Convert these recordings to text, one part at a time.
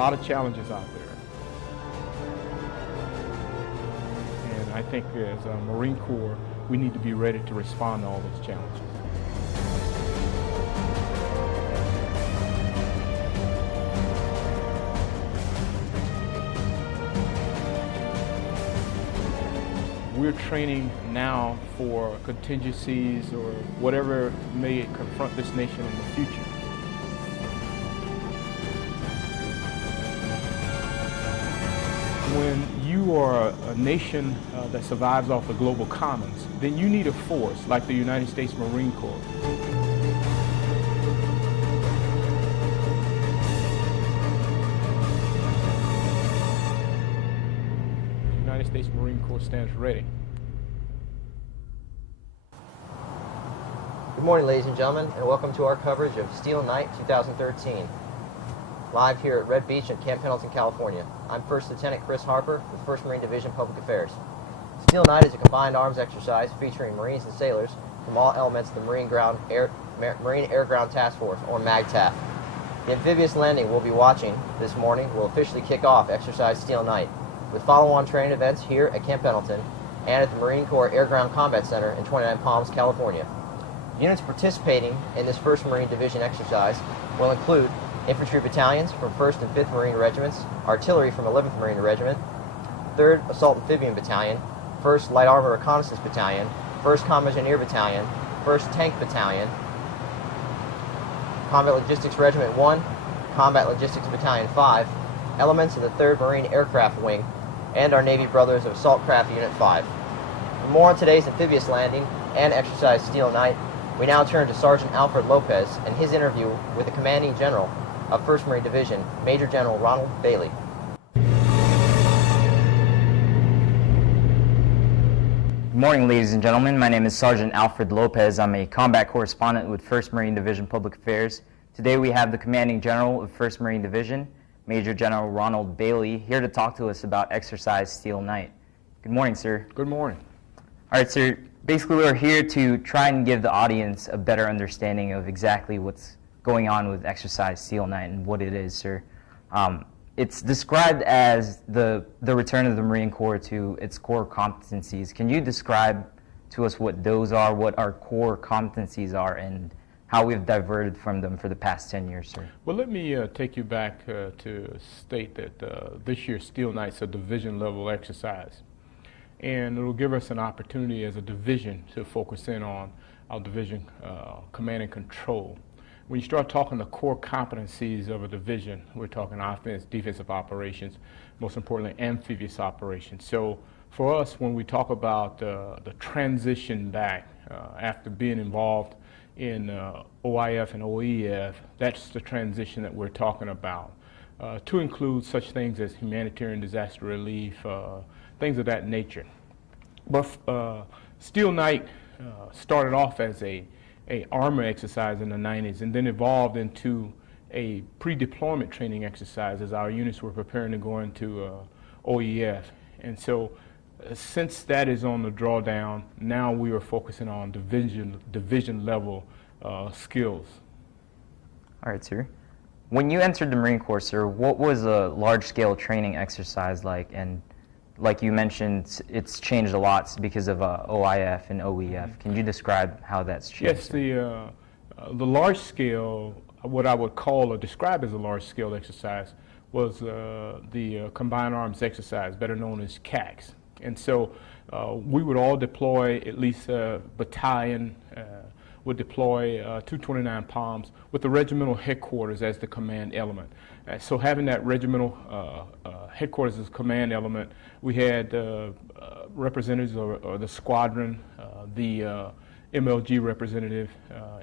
lot of challenges out there. And I think as a Marine Corps, we need to be ready to respond to all those challenges. We're training now for contingencies or whatever may confront this nation in the future. When you are a nation that survives off the global commons, then you need a force like the United States Marine Corps. The United States Marine Corps stands ready. Good morning, ladies and gentlemen, and welcome to our coverage of Steel Night 2013. Live here at Red Beach at Camp Pendleton, California. I'm First Lieutenant Chris Harper with 1st Marine Division Public Affairs. Steel Night is a combined arms exercise featuring Marines and sailors from all elements of the Marine Air Ground Task Force, or MAGTF. The amphibious landing we'll be watching this morning will officially kick off Exercise Steel Night, with follow-on training events here at Camp Pendleton and at the Marine Corps Air Ground Combat Center in 29 Palms, California. Units participating in this 1st Marine Division exercise will include infantry battalions from 1st and 5th Marine Regiments, artillery from 11th Marine Regiment, 3rd Assault Amphibian Battalion, 1st Light Armor Reconnaissance Battalion, 1st Comm Engineer Battalion, 1st Tank Battalion, Combat Logistics Regiment 1, Combat Logistics Battalion 5, elements of the 3rd Marine Aircraft Wing, and our Navy brothers of Assault Craft Unit 5. For more on today's amphibious landing and Exercise Steel Night, we now turn to Sergeant Alfred Lopez and his interview with the Commanding General of 1st Marine Division, Major General Ronald Bailey. Good morning, ladies and gentlemen. My name is Sergeant Alfred Lopez. I'm a combat correspondent with 1st Marine Division Public Affairs. Today we have the Commanding General of 1st Marine Division, Major General Ronald Bailey, here to talk to us about Exercise Steel Night. Good morning, sir. Good morning. All right, sir. Basically, we're here to try and give the audience a better understanding of exactly what's going on with Exercise Steel Night and what it is, sir. It's described as the return of the Marine Corps to its core competencies. Can you describe to us what those are, what our core competencies are, and how we've diverted from them for the past 10 years, sir? Well, let me take you back to state that this year's Steel Night's a division-level exercise. And it will give us an opportunity as a division to focus in on our division command and control. When you start talking the core competencies of a division, we're talking offense, defensive operations, most importantly amphibious operations. So for us, when we talk about the transition back after being involved in OIF and OEF, that's the transition that we're talking about, to include such things as humanitarian disaster relief, things of that nature. But Steel Night started off as a armor exercise in the 90s and then evolved into a pre-deployment training exercise as our units were preparing to go into OEF. And so since that is on the drawdown, now we are focusing on division level skills. All right, sir. When you entered the Marine Corps, sir, what was a large-scale training exercise like? And like you mentioned, it's changed a lot because of OIF and OEF. Can you describe how that's changed? Yes, the large scale, what I would call or describe as a large scale exercise, was the Combined Arms Exercise, better known as CAX. And so we would all deploy, at least a battalion would deploy 229 Palms with the regimental headquarters as the command element. So having that regimental headquarters as command element, we had representatives or the squadron, the MLG representative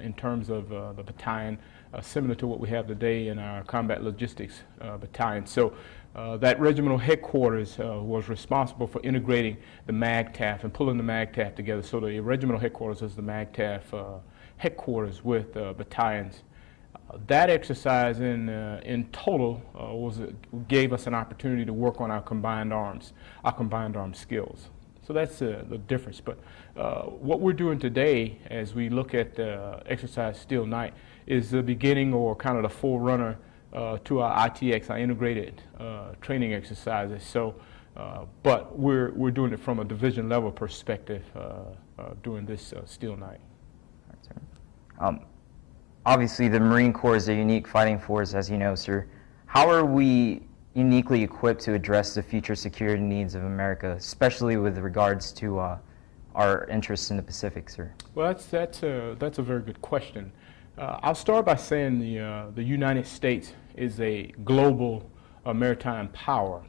in terms of the battalion, similar to what we have today in our combat logistics battalion. So that regimental headquarters was responsible for integrating the MAGTF and pulling the MAGTF together. So the regimental headquarters is the MAGTF headquarters with battalions. That exercise in total gave us an opportunity to work on our combined arms skills. So that's the difference. But what we're doing today, as we look at Exercise Steel Night, is the beginning or kind of the forerunner to our ITX, our integrated training exercises. So, but we're doing it from a division level perspective during this Steel Night. Obviously, the Marine Corps is a unique fighting force, as you know, sir. How are we uniquely equipped to address the future security needs of America, especially with regards to our interests in the Pacific, sir? Well, that's a very good question. I'll start by saying the United States is a global maritime power.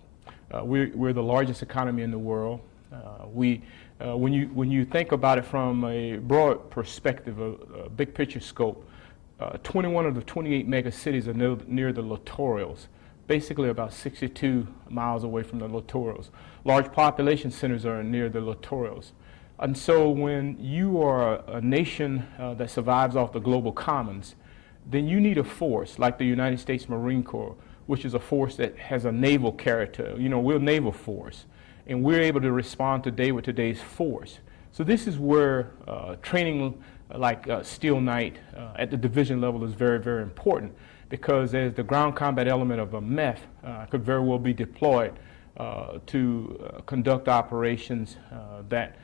We're the largest economy in the world. When you think about it from a broad perspective, a big picture scope, 21 of the 28 mega cities are near the littorals, basically about 62 miles away from the littorals. Large population centers are near the littorals. And so when you are a nation that survives off the global commons, then you need a force like the United States Marine Corps, which is a force that has a naval character. You know, we're a naval force, and we're able to respond today with today's force. So this is where training like Steel Night at the division level is very, very important, because as the ground combat element of a MEF could very well be deployed to conduct operations that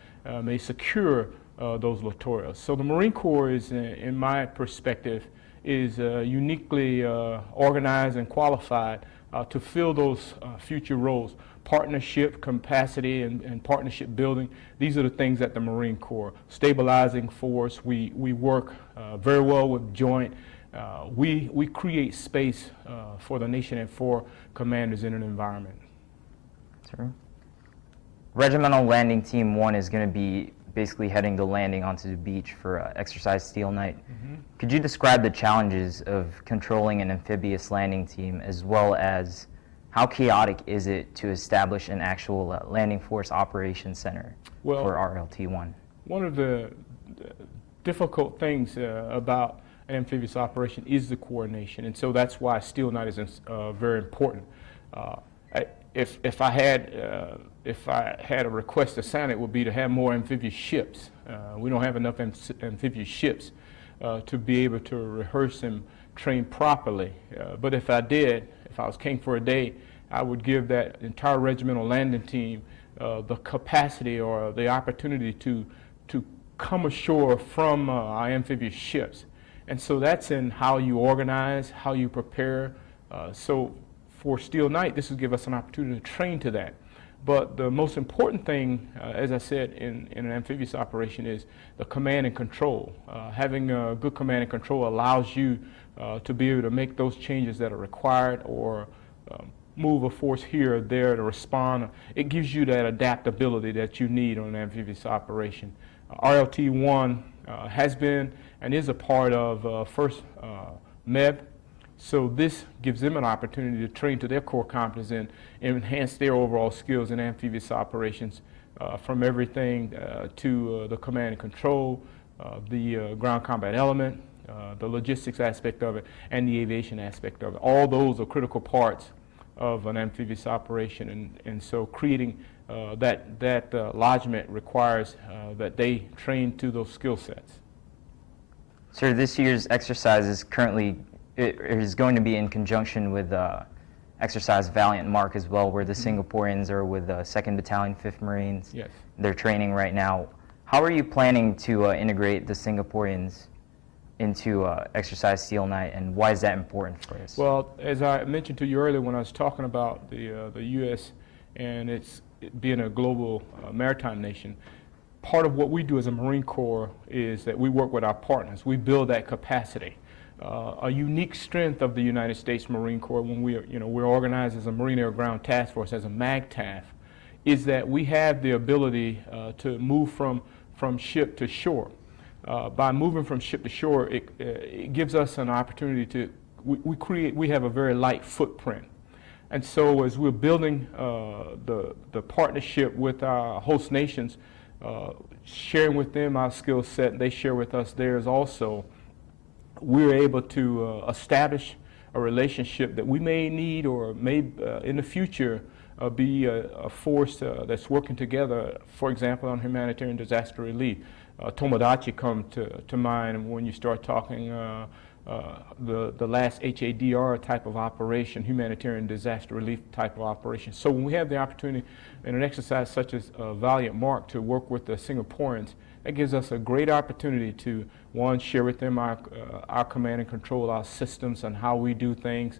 may secure those littorals. So the Marine Corps is, in my perspective, is uniquely organized and qualified to fill those future roles. Partnership, capacity, and partnership building, these are the things at the Marine Corps. Stabilizing force, we work very well with joint. We create space for the nation and for commanders in an environment. Sure. Regimental Landing Team 1 is going to be basically heading the landing onto the beach for Exercise Steel Night. Mm-hmm. Could you describe the challenges of controlling an amphibious landing team, as well as how chaotic is it to establish an actual landing force operations center for RLT-1? One of the difficult things about an amphibious operation is the coordination, and so that's why Steel Night is very important. If I had a request to sign, it would be to have more amphibious ships. We don't have enough amphibious ships to be able to rehearse and train properly. But if I did, if I was king for a day, I would give that entire regimental landing team the capacity or the opportunity to come ashore from our amphibious ships. And so that's in how you organize, how you prepare. So for Steel Night, this will give us an opportunity to train to that. But the most important thing, as I said, in an amphibious operation is the command and control. Having a good command and control allows you to be able to make those changes that are required, or move a force here or there to respond. It gives you that adaptability that you need on an amphibious operation. RLT-1 has been and is a part of 1st MEB. So this gives them an opportunity to train to their core competence and enhance their overall skills in amphibious operations, from everything to the command and control, the ground combat element, the logistics aspect of it, and the aviation aspect of it. All those are critical parts of an amphibious operation, and so creating that lodgment requires that they train to those skill sets. Sir, this year's exercise is going to be in conjunction with Exercise Valiant Mark as well, where the Singaporeans are with 2nd Battalion, 5th Marines. Yes. They're training right now. How are you planning to integrate the Singaporeans into Exercise Steel Night, and why is that important for us? Well, as I mentioned to you earlier when I was talking about the U.S. and it being a global maritime nation, part of what we do as a Marine Corps is that we work with our partners. We build that capacity. A unique strength of the United States Marine Corps, when we're organized as a Marine Air Ground Task Force, as a MAGTAF, is that we have the ability to move from ship to shore. By moving from ship to shore, it gives us an opportunity to, we have a very light footprint. And so as we're building the partnership with our host nations, sharing with them our skill set, and they share with us theirs also, we're able to establish a relationship that we may need or may in the future be a force that's working together, for example, on humanitarian disaster relief. Tomodachi come to mind when you start talking the last HADR type of operation, humanitarian disaster relief type of operation. So when we have the opportunity in an exercise such as Valiant Mark to work with the Singaporeans, that gives us a great opportunity to, one, share with them our command and control, our systems and how we do things,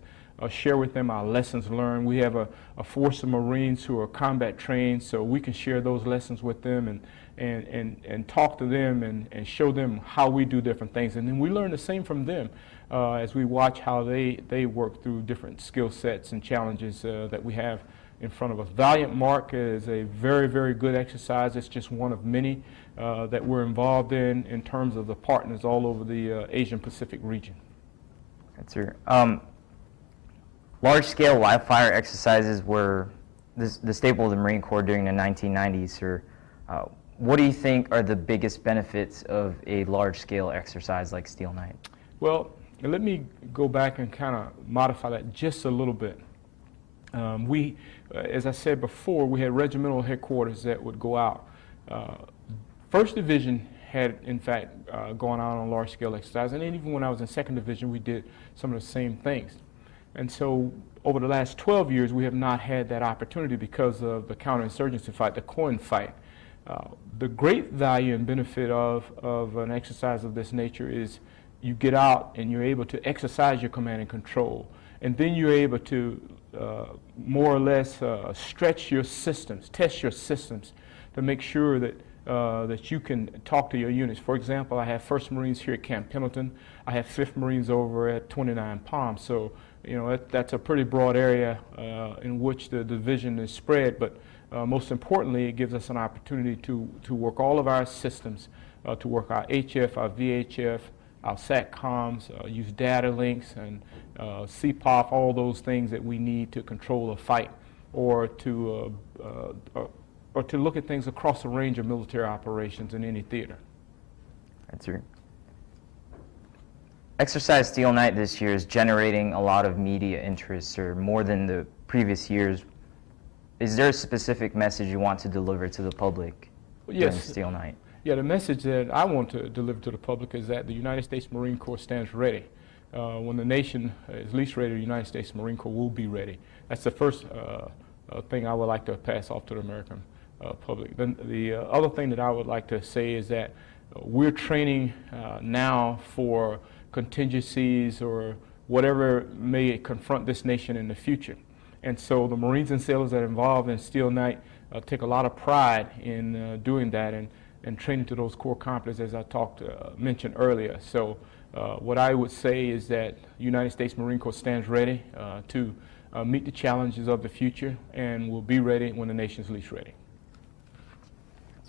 share with them our lessons learned. We have a force of Marines who are combat trained, so we can share those lessons with them and talk to them and show them how we do different things. And then we learn the same from them as we watch how they work through different skill sets and challenges that we have in front of us. Valiant Mark is a very, very good exercise. It's just one of many that we're involved in terms of the partners all over the Asian Pacific region. That's right. Large-scale live-fire exercises were the staple of the Marine Corps during the 1990s, sir. What do you think are the biggest benefits of a large-scale exercise like Steel Night? Well, let me go back and kind of modify that just a little bit. As I said before, we had regimental headquarters that would go out. First Division had, in fact, gone out on large-scale exercise, and even when I was in Second Division, we did some of the same things. And so over the last 12 years, we have not had that opportunity because of the counterinsurgency fight, the COIN fight. The great value and benefit of an exercise of this nature is you get out and you're able to exercise your command and control, and then you're able to more or less stretch your systems, test your systems to make sure that that you can talk to your units. For example, I have 1st Marines here at Camp Pendleton. I have 5th Marines over at 29 Palms. So, you know, that's a pretty broad area in which the division is spread. But most importantly, it gives us an opportunity to work all of our systems, to work our HF, our VHF, our SATCOMs, use data links and CPOF, all those things that we need to control a fight or to look at things across a range of military operations in any theater. That's right. Exercise Steel Night this year is generating a lot of media interest, or more than the previous years. Is there a specific message you want to deliver to the public during Steel Night? Yeah, the message that I want to deliver to the public is that the United States Marine Corps stands ready. When the nation is least ready, the United States Marine Corps will be ready. That's the first thing I would like to pass off to the American public. Then the other thing that I would like to say is that we're training now for contingencies or whatever may confront this nation in the future. And so the Marines and sailors that are involved in Steel Night take a lot of pride in doing that and training to those core competencies as I mentioned earlier. So what I would say is that the United States Marine Corps stands ready to meet the challenges of the future and will be ready when the nation is least ready.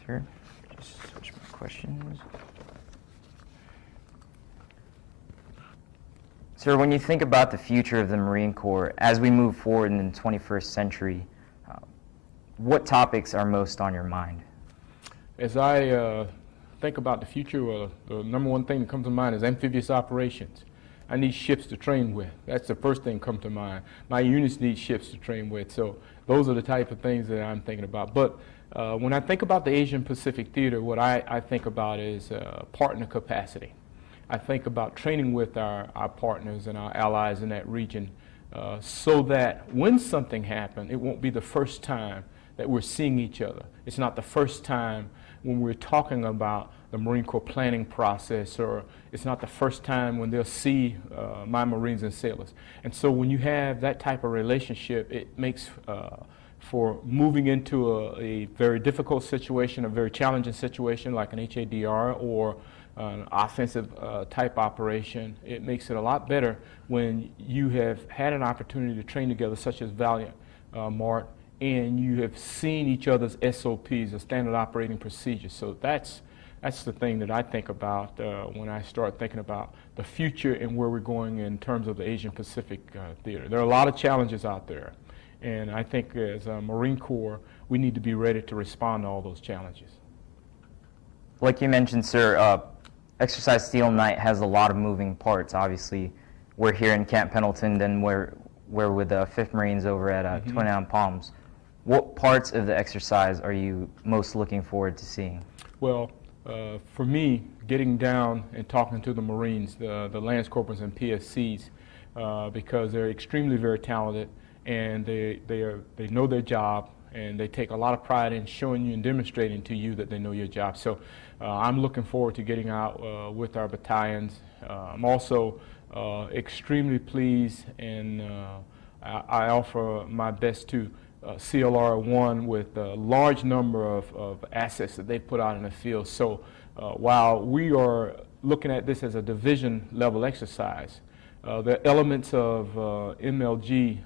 Sir, just switch my questions. Sir, when you think about the future of the Marine Corps as we move forward in the 21st century, what topics are most on your mind? As I think about the future, the number one thing that comes to mind is amphibious operations. I need ships to train with. That's the first thing that comes to mind. My units need ships to train with. So those are the type of things that I'm thinking about. But when I think about the Asian Pacific Theater, what I think about is partner capacity. I think about training with our partners and our allies in that region so that when something happens, it won't be the first time that we're seeing each other. It's not the first time when we're talking about the Marine Corps planning process, or it's not the first time when they'll see my Marines and sailors. And so when you have that type of relationship, it makes for moving into a very difficult situation, a very challenging situation like an HADR or an offensive type operation. It makes it a lot better when you have had an opportunity to train together, such as Valiant Mark, and you have seen each other's SOPs, the standard operating procedures. So that's the thing that I think about when I start thinking about the future and where we're going in terms of the Asian Pacific theater. There are a lot of challenges out there, and I think as a Marine Corps, we need to be ready to respond to all those challenges. Like you mentioned, sir, Exercise Steel Night has a lot of moving parts. Obviously, we're here in Camp Pendleton, then we're with the 5th Marines over at 29 Palms. What parts of the exercise are you most looking forward to seeing? Well, for me, getting down and talking to the Marines, the Lance Corporals and PSCs, because they're extremely very talented, and they know their job, and they take a lot of pride in showing you and demonstrating to you that they know your job. So I'm looking forward to getting out with our battalions. I'm also extremely pleased, and I offer my best to CLR-1 with a large number of assets that they put out in the field. So while we are looking at this as a division level exercise, the elements of MLG,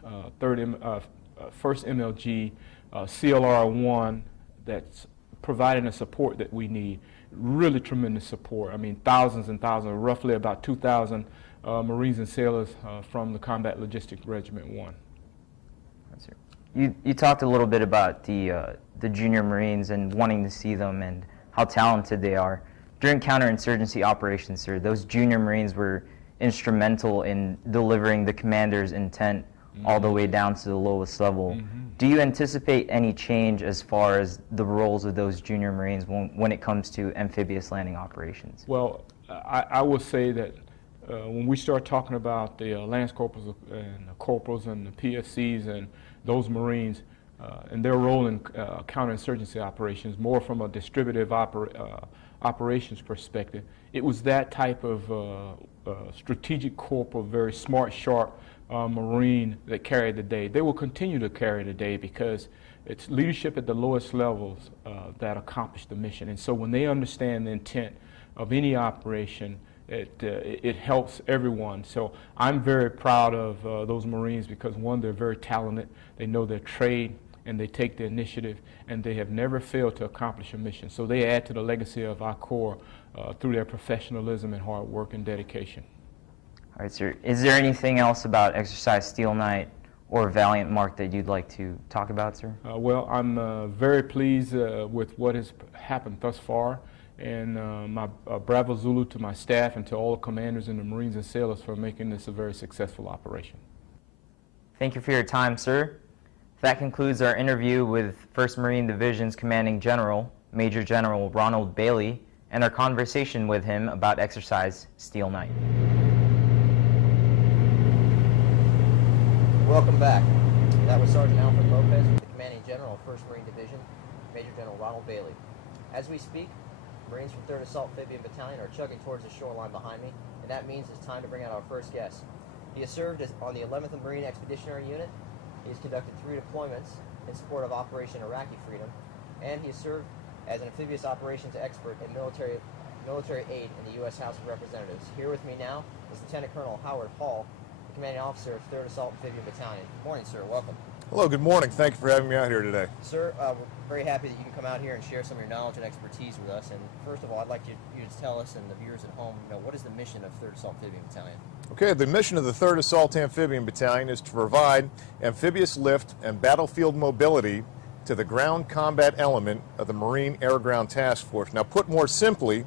first MLG, CLR-1 that's providing the support that we need, really tremendous support. I mean, thousands and thousands, roughly about 2,000 Marines and sailors from the Combat Logistics Regiment 1. You talked a little bit about the junior Marines and wanting to see them and how talented they are. During counterinsurgency operations, sir, those junior Marines were instrumental in delivering the commander's intent all the way down to the lowest level. Do you anticipate any change as far as the roles of those junior Marines when it comes to amphibious landing operations? Well, I will say that when we start talking about the Lance Corporals and the Corporals and the PSCs and those Marines and their role in counterinsurgency operations, more from a distributive operations perspective, it was that type of strategic corporal, very smart, sharp Marine that carried the day. They will continue to carry the day because it's leadership at the lowest levels that accomplish the mission. And so when they understand the intent of any operation, it helps everyone. So I'm very proud of those Marines because, one, they're very talented, they know their trade, and they take the initiative, and they have never failed to accomplish a mission. So they add to the legacy of our Corps through their professionalism and hard work and dedication. All right, sir. Is there anything else about Exercise Steel Knight or Valiant Mark that you'd like to talk about, sir? Well, I'm very pleased with what has happened thus far, and my bravo Zulu to my staff and to all the commanders and the Marines and sailors for making this a very successful operation. Thank you for your time, sir. That concludes our interview with 1st Marine Division's Commanding General, Major General Ronald Bailey, and our conversation with him about Exercise Steel Knight. Welcome back. That was Sergeant Alfred Lopez with the Commanding General of 1st Marine Division, Major General Ronald Bailey. As we speak, Marines from 3rd Assault Amphibian Battalion are chugging towards the shoreline behind me, and that means it's time to bring out our first guest. He has served on the 11th Marine Expeditionary Unit. He has conducted 3 deployments in support of Operation Iraqi Freedom, and he has served as an amphibious operations expert in military aid in the U.S. House of Representatives. Here with me now is Lieutenant Colonel Howard Hall, the commanding officer of 3rd Assault Amphibian Battalion. Good morning, sir. Welcome. Hello, good morning. Thank you for having me out here today. Sir, we're very happy that you can come out here and share some of your knowledge and expertise with us. And first of all, I'd like you to tell us and the viewers at home, what is the mission of 3rd Assault Amphibian Battalion? Okay, the mission of the 3rd Assault Amphibian Battalion is to provide amphibious lift and battlefield mobility to the ground combat element of the Marine Air-Ground Task Force. Now, put more simply,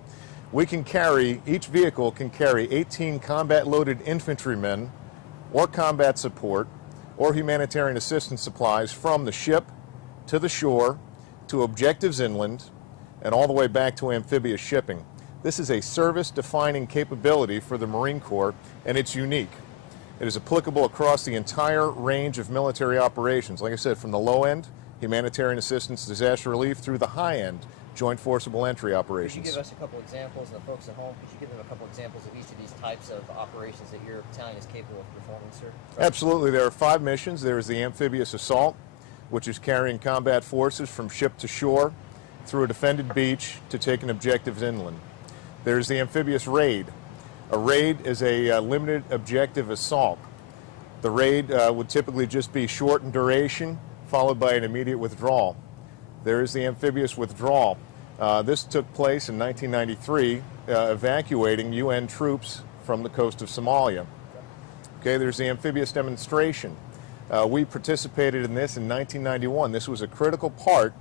each vehicle can carry 18 combat-loaded infantrymen or combat support or humanitarian assistance supplies from the ship to the shore to objectives inland and all the way back to amphibious shipping. This is a service-defining capability for the Marine Corps, and it's unique. It is applicable across the entire range of military operations. Like I said, from the low end, humanitarian assistance, disaster relief, through the high end, joint forcible entry operations. Could you give us a couple examples, and the folks at home, could you give them a couple examples of each of these types of operations that your battalion is capable of performing, sir? Absolutely. There are 5 missions. There is the amphibious assault, which is carrying combat forces from ship to shore through a defended beach to taking objectives inland. There's the amphibious raid. A raid is a limited objective assault. The raid would typically just be short in duration, followed by an immediate withdrawal. There is the amphibious withdrawal. This took place in 1993, evacuating UN troops from the coast of Somalia. Okay, there's the amphibious demonstration. We participated in this in 1991. This was a critical part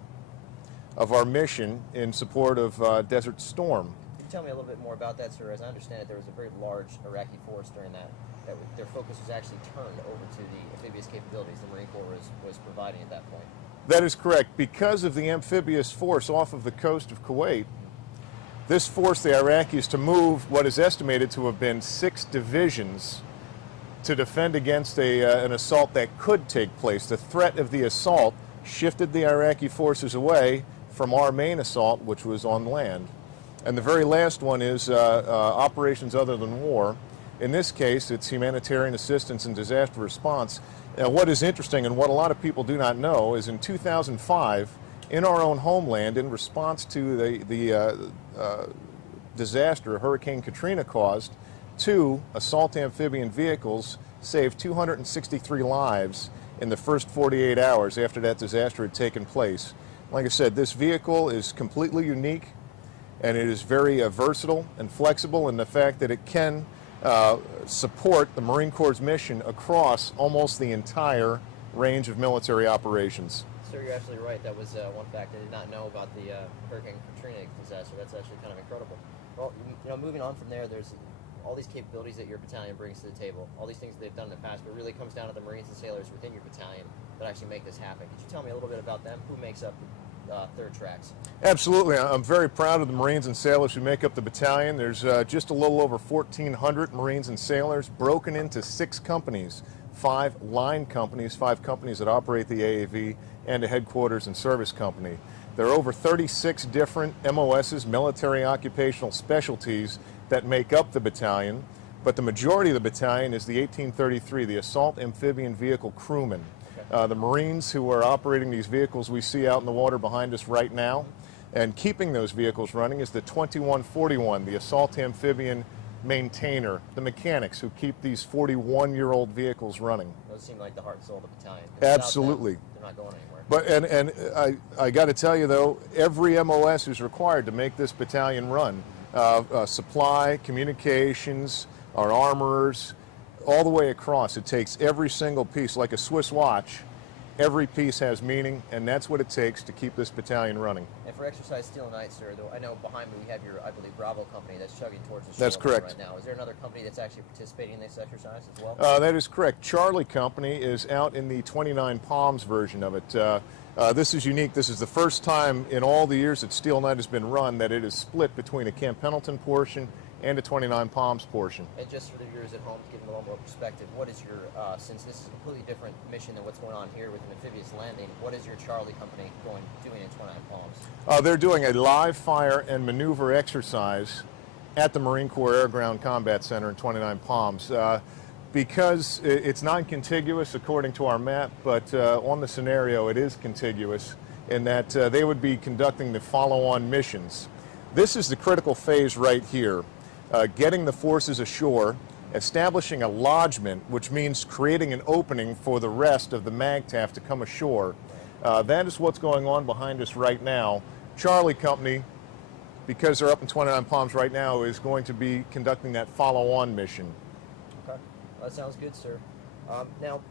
of our mission in support of Desert Storm. Can you tell me a little bit more about that, sir? As I understand it, there was a very large Iraqi force during that their focus was actually turned over to the amphibious capabilities the Marine Corps was providing at that point. That is correct. Because of the amphibious force off of the coast of Kuwait, This forced the Iraqis to move what is estimated to have been 6 divisions to defend against an assault that could take place. The threat of the assault shifted the Iraqi forces away from our main assault, which was on land. And the very last one is operations other than war. In this case, it's humanitarian assistance and disaster response. What is interesting and what a lot of people do not know is in 2005, in our own homeland, in response to the disaster Hurricane Katrina caused, 2 assault amphibian vehicles saved 263 lives in the first 48 hours after that disaster had taken place. Like I said, this vehicle is completely unique, and it is very versatile and flexible in the fact that it can support the Marine Corps' mission across almost the entire range of military operations. Sir, you're absolutely right. That was one fact I did not know about the Hurricane Katrina disaster. That's actually kind of incredible. Well, you know, moving on from there, there's all these capabilities that your battalion brings to the table, all these things they've done in the past, but it really comes down to the Marines and sailors within your battalion that actually make this happen. Could you tell me a little bit about them? Who makes up Third Tracks? Absolutely. I'm very proud of the Marines and sailors who make up the battalion. There's just a little over 1,400 Marines and sailors broken into 6 companies, 5 line companies, 5 companies that operate the AAV, and a headquarters and service company. There are over 36 different MOSs, military occupational specialties, that make up the battalion, but the majority of the battalion is the 1833, the Assault Amphibian Vehicle Crewmen. The Marines who are operating these vehicles we see out in the water behind us right now, and keeping those vehicles running is the 2141, the Assault Amphibian Maintainer, the mechanics who keep these 41-year-old vehicles running. Those seem like the heart and soul of the battalion. Absolutely. Them, they're not going anywhere. But I got to tell you though, every MOS is required to make this battalion run. Supply, communications, our armorers, all the way across. It takes every single piece, like a Swiss watch. Every piece has meaning, and that's what it takes to keep this battalion running. And for exercise Steel Night, sir, though, I know behind me we have your, I believe, Bravo company that's chugging towards the That's shore correct. right now. Is there another company that's actually participating in this exercise as well? That is correct. Charlie Company is out in the 29 Palms version of it. This is unique. This is the first time in all the years that Steel Night has been run that it is split between a Camp Pendleton portion and a 29 Palms portion. And just for the viewers at home, to give them a little more perspective, what is your, since this is a completely different mission than what's going on here with an amphibious landing, what is your Charlie company doing in 29 Palms? They're doing a live fire and maneuver exercise at the Marine Corps Air Ground Combat Center in 29 Palms. Because it's non-contiguous according to our map, but on the scenario it is contiguous in that they would be conducting the follow-on missions. This is the critical phase right here. Getting the forces ashore, establishing a lodgement, which means creating an opening for the rest of the MAGTF to come ashore. That is what's going on behind us right now. Charlie Company, because they're up in 29 Palms right now, is going to be conducting that follow-on mission. Okay, well, that sounds good, sir. Now,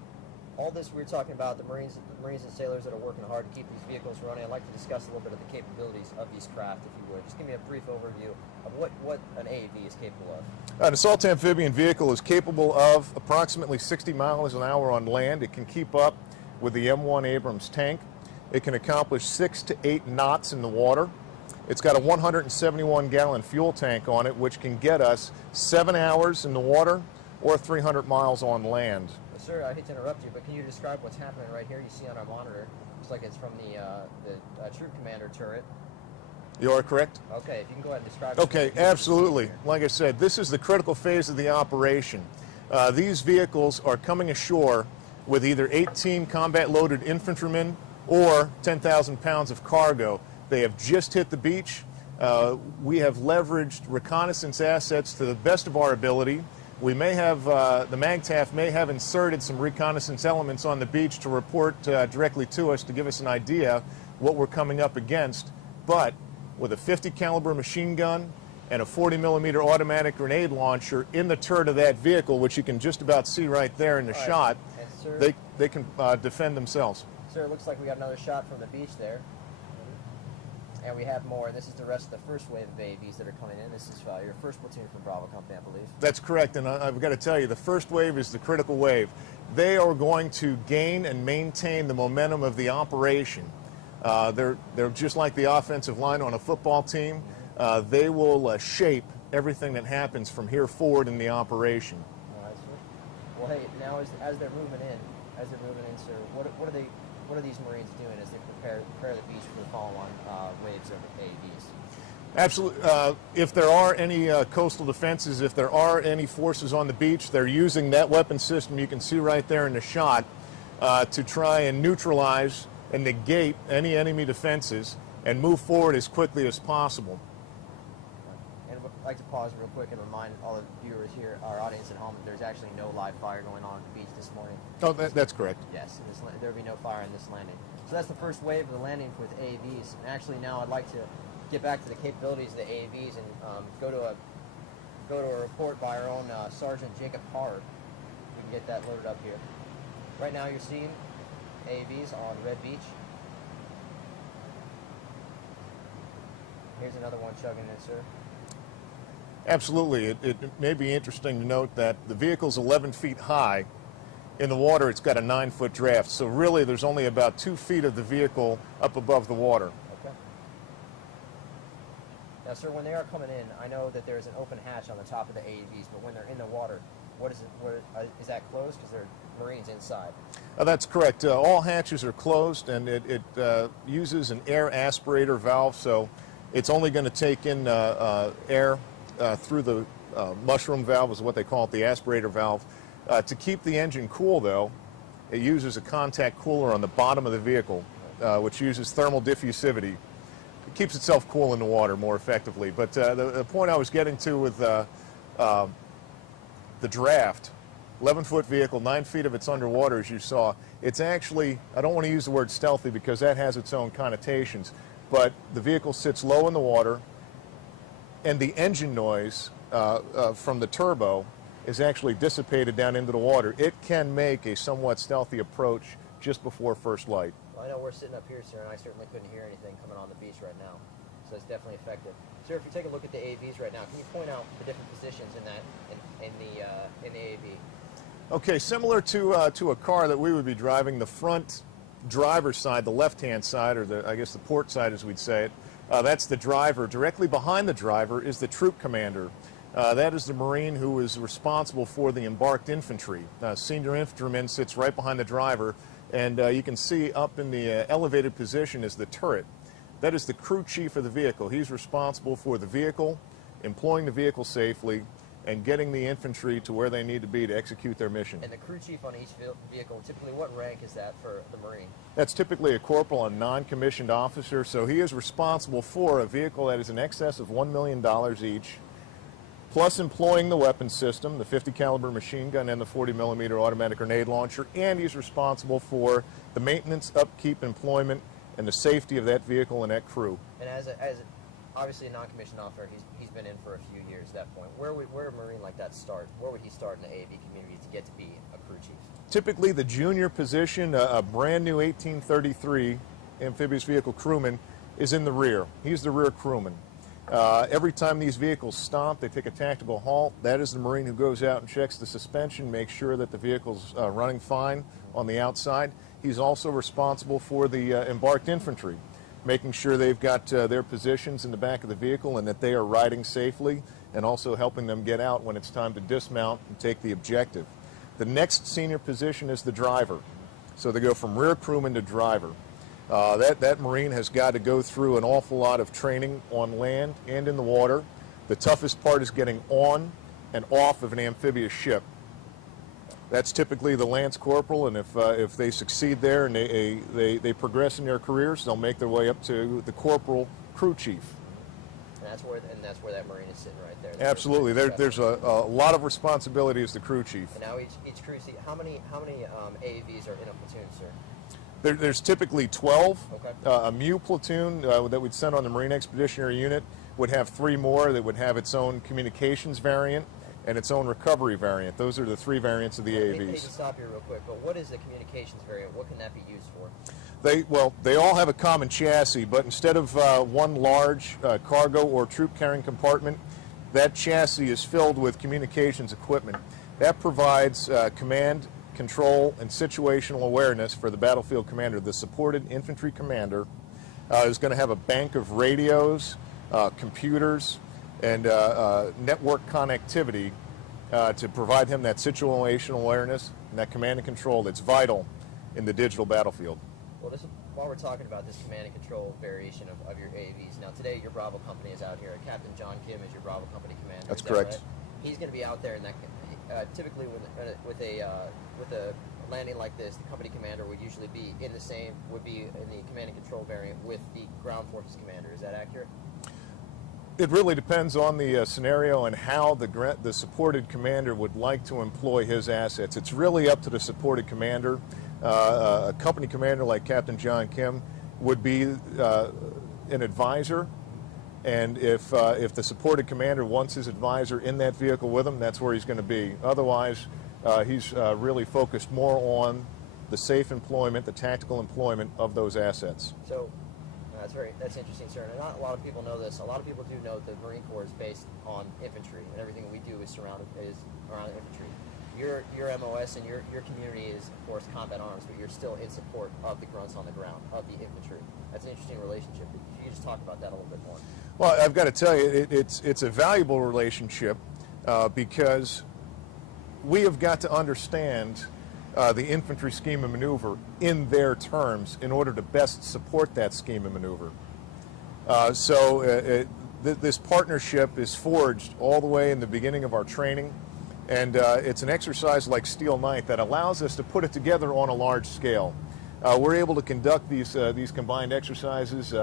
all this we were talking about, the Marines and sailors that are working hard to keep these vehicles running. I'd like to discuss a little bit of the capabilities of these craft, if you would. Just give me a brief overview of what an AAV is capable of. An assault amphibian vehicle is capable of approximately 60 miles an hour on land. It can keep up with the M1 Abrams tank. It can accomplish 6 to 8 knots in the water. It's got a 171-gallon fuel tank on it, which can get us 7 hours in the water or 300 miles on land. Sir, I hate to interrupt you, but can you describe what's happening right here? You see on our monitor, looks like it's from the troop commander turret. You are correct? Okay, if you can go ahead and describe it. Okay, absolutely. Like I said, this is the critical phase of the operation. These vehicles are coming ashore with either 18 combat-loaded infantrymen or 10,000 pounds of cargo. They have just hit the beach. We have leveraged reconnaissance assets to the best of our ability. We may have, the MAGTF may have inserted some reconnaissance elements on the beach to report directly to us to give us an idea what we're coming up against, but with a 50 caliber machine gun and a 40 millimeter automatic grenade launcher in the turret of that vehicle, which you can just about see right there in the shot, sir, they can defend themselves. Sir, it looks like we got another shot from the beach there. And we have more, and this is the rest of the first wave of AAVs that are coming in. This is your first platoon from Bravo Company, I believe. That's correct, and I've got to tell you, the first wave is the critical wave. They are going to gain and maintain the momentum of the operation. They're just like the offensive line on a football team. they will shape everything that happens from here forward in the operation. All right, sir. Well, hey, now as they're moving in, sir, what are these Marines doing as they prepare the beach for the follow-on waves of AAVs? Absolutely. If there are any coastal defenses, if there are any forces on the beach, they're using that weapon system you can see right there in the shot to try and neutralize and negate any enemy defenses and move forward as quickly as possible. And I'd like to pause real quick and remind all the viewers here, our audience at home, that there's actually no live fire going on at the beach this morning. Oh, that's correct. Yes, there will be no fire in this landing. So that's the first wave of the landing with AAVs. And actually now I'd like to get back to the capabilities of the AAVs and go to a report by our own Sergeant Jacob Hard. We can get that loaded up here. Right now you're seeing AAVs on Red Beach. Here's another one chugging in, sir. Absolutely. It may be interesting to note that the vehicle's 11 feet high. In the water, it's got a 9-foot draft. So really, there's only about 2 feet of the vehicle up above the water. Okay. Now, sir, when they are coming in, I know that there's an open hatch on the top of the AAVs, but when they're in the water, is that closed because there are Marines inside? That's correct. All hatches are closed, and it uses an air aspirator valve, so it's only going to take in air through the mushroom valve, is what they call it, the aspirator valve. To keep the engine cool, though, it uses a contact cooler on the bottom of the vehicle, which uses thermal diffusivity. It keeps itself cool in the water more effectively. But the point I was getting to with the draft, 11-foot vehicle, 9 feet of it's underwater, as you saw. It's actually, I don't want to use the word stealthy because that has its own connotations, but the vehicle sits low in the water, and the engine noise from the turbo is actually dissipated down into the water. It can make a somewhat stealthy approach just before first light. Well, I know we're sitting up here, sir, and I certainly couldn't hear anything coming on the beach right now. So it's definitely effective. Sir, if you take a look at the AAVs right now, can you point out the different positions in the AAV? Okay, similar to a car that we would be driving, the front driver's side, the left-hand side, or I guess the port side as we'd say it, that's the driver. Directly behind the driver is the troop commander. That is the Marine who is responsible for the embarked infantry. Senior infantryman sits right behind the driver, and you can see up in the elevated position is the turret. That is the crew chief of the vehicle. He's responsible for the vehicle, employing the vehicle safely, and getting the infantry to where they need to be to execute their mission. And the crew chief on each vehicle, typically what rank is that for the Marine? That's typically a corporal, a non-commissioned officer, so he is responsible for a vehicle that is in excess of $1 million each, plus employing the weapon system, the 50 caliber machine gun and the 40 millimeter automatic grenade launcher, and he's responsible for the maintenance, upkeep, employment, and the safety of that vehicle and that crew. And as obviously a non-commissioned officer, he's been in for a few years at that point. Where would a Marine like that start? Where would he start in the AAV community to get to be a crew chief? Typically the junior position, a brand new 1833 amphibious vehicle crewman, is in the rear. He's the rear crewman. Every time these vehicles stop, they take a tactical halt. That is the Marine who goes out and checks the suspension, makes sure that the vehicle's running fine on the outside. He's also responsible for the embarked infantry, making sure they've got their positions in the back of the vehicle and that they are riding safely, and also helping them get out when it's time to dismount and take the objective. The next senior position is the driver. So they go from rear crewman to driver. That Marine has got to go through an awful lot of training on land and in the water. The toughest part is getting on and off of an amphibious ship. That's typically the lance corporal, and if they succeed there and they progress in their careers, they'll make their way up to the corporal crew chief. And that's where that Marine is sitting right there. Absolutely. There's a lot of responsibility as the crew chief. And now each crew chief, how many AAVs are in a platoon, sir? There's typically 12. Okay. A MU platoon that we'd send on the Marine Expeditionary Unit would have 3 more that would have its own communications variant and its own recovery variant. Those are the 3 variants of the AAVs. I hate to stop here real quick, but what is the communications variant? What can that be used for? They all have a common chassis, but instead of one large cargo or troop carrying compartment, that chassis is filled with communications equipment. That provides command, control, and situational awareness for the battlefield commander. The supported infantry commander is going to have a bank of radios, computers, and network connectivity to provide him that situational awareness and that command and control that's vital in the digital battlefield. Well, while we're talking about this command and control variation of your AAVs, now today your Bravo company is out here. Captain John Kim is your Bravo company commander. That's is correct. That right? He's going to be out there in that. Typically, with a landing like this, the company commander would usually be in the command and control variant with the ground forces commander. Is that accurate? It really depends on the scenario and how the supported commander would like to employ his assets. It's really up to the supported commander. A company commander like Captain John Kim would be an advisor, and if the supported commander wants his advisor in that vehicle with him, that's where he's going to be. Otherwise, he's really focused more on the safe employment, the tactical employment of those assets. So that's interesting, sir. And not a lot of people know this. A lot of people do know that the Marine Corps is based on infantry, and everything we do is around infantry. Your MOS and your community is, of course, combat arms, but you're still in support of the grunts on the ground, of the infantry. That's an interesting relationship. If you could just talk about that a little bit more. Well, I've got to tell you, it's a valuable relationship because we have got to understand the infantry scheme of maneuver in their terms in order to best support that scheme of maneuver. This partnership is forged all the way in the beginning of our training, and it's an exercise like Steel Knight that allows us to put it together on a large scale. We're able to conduct these combined exercises.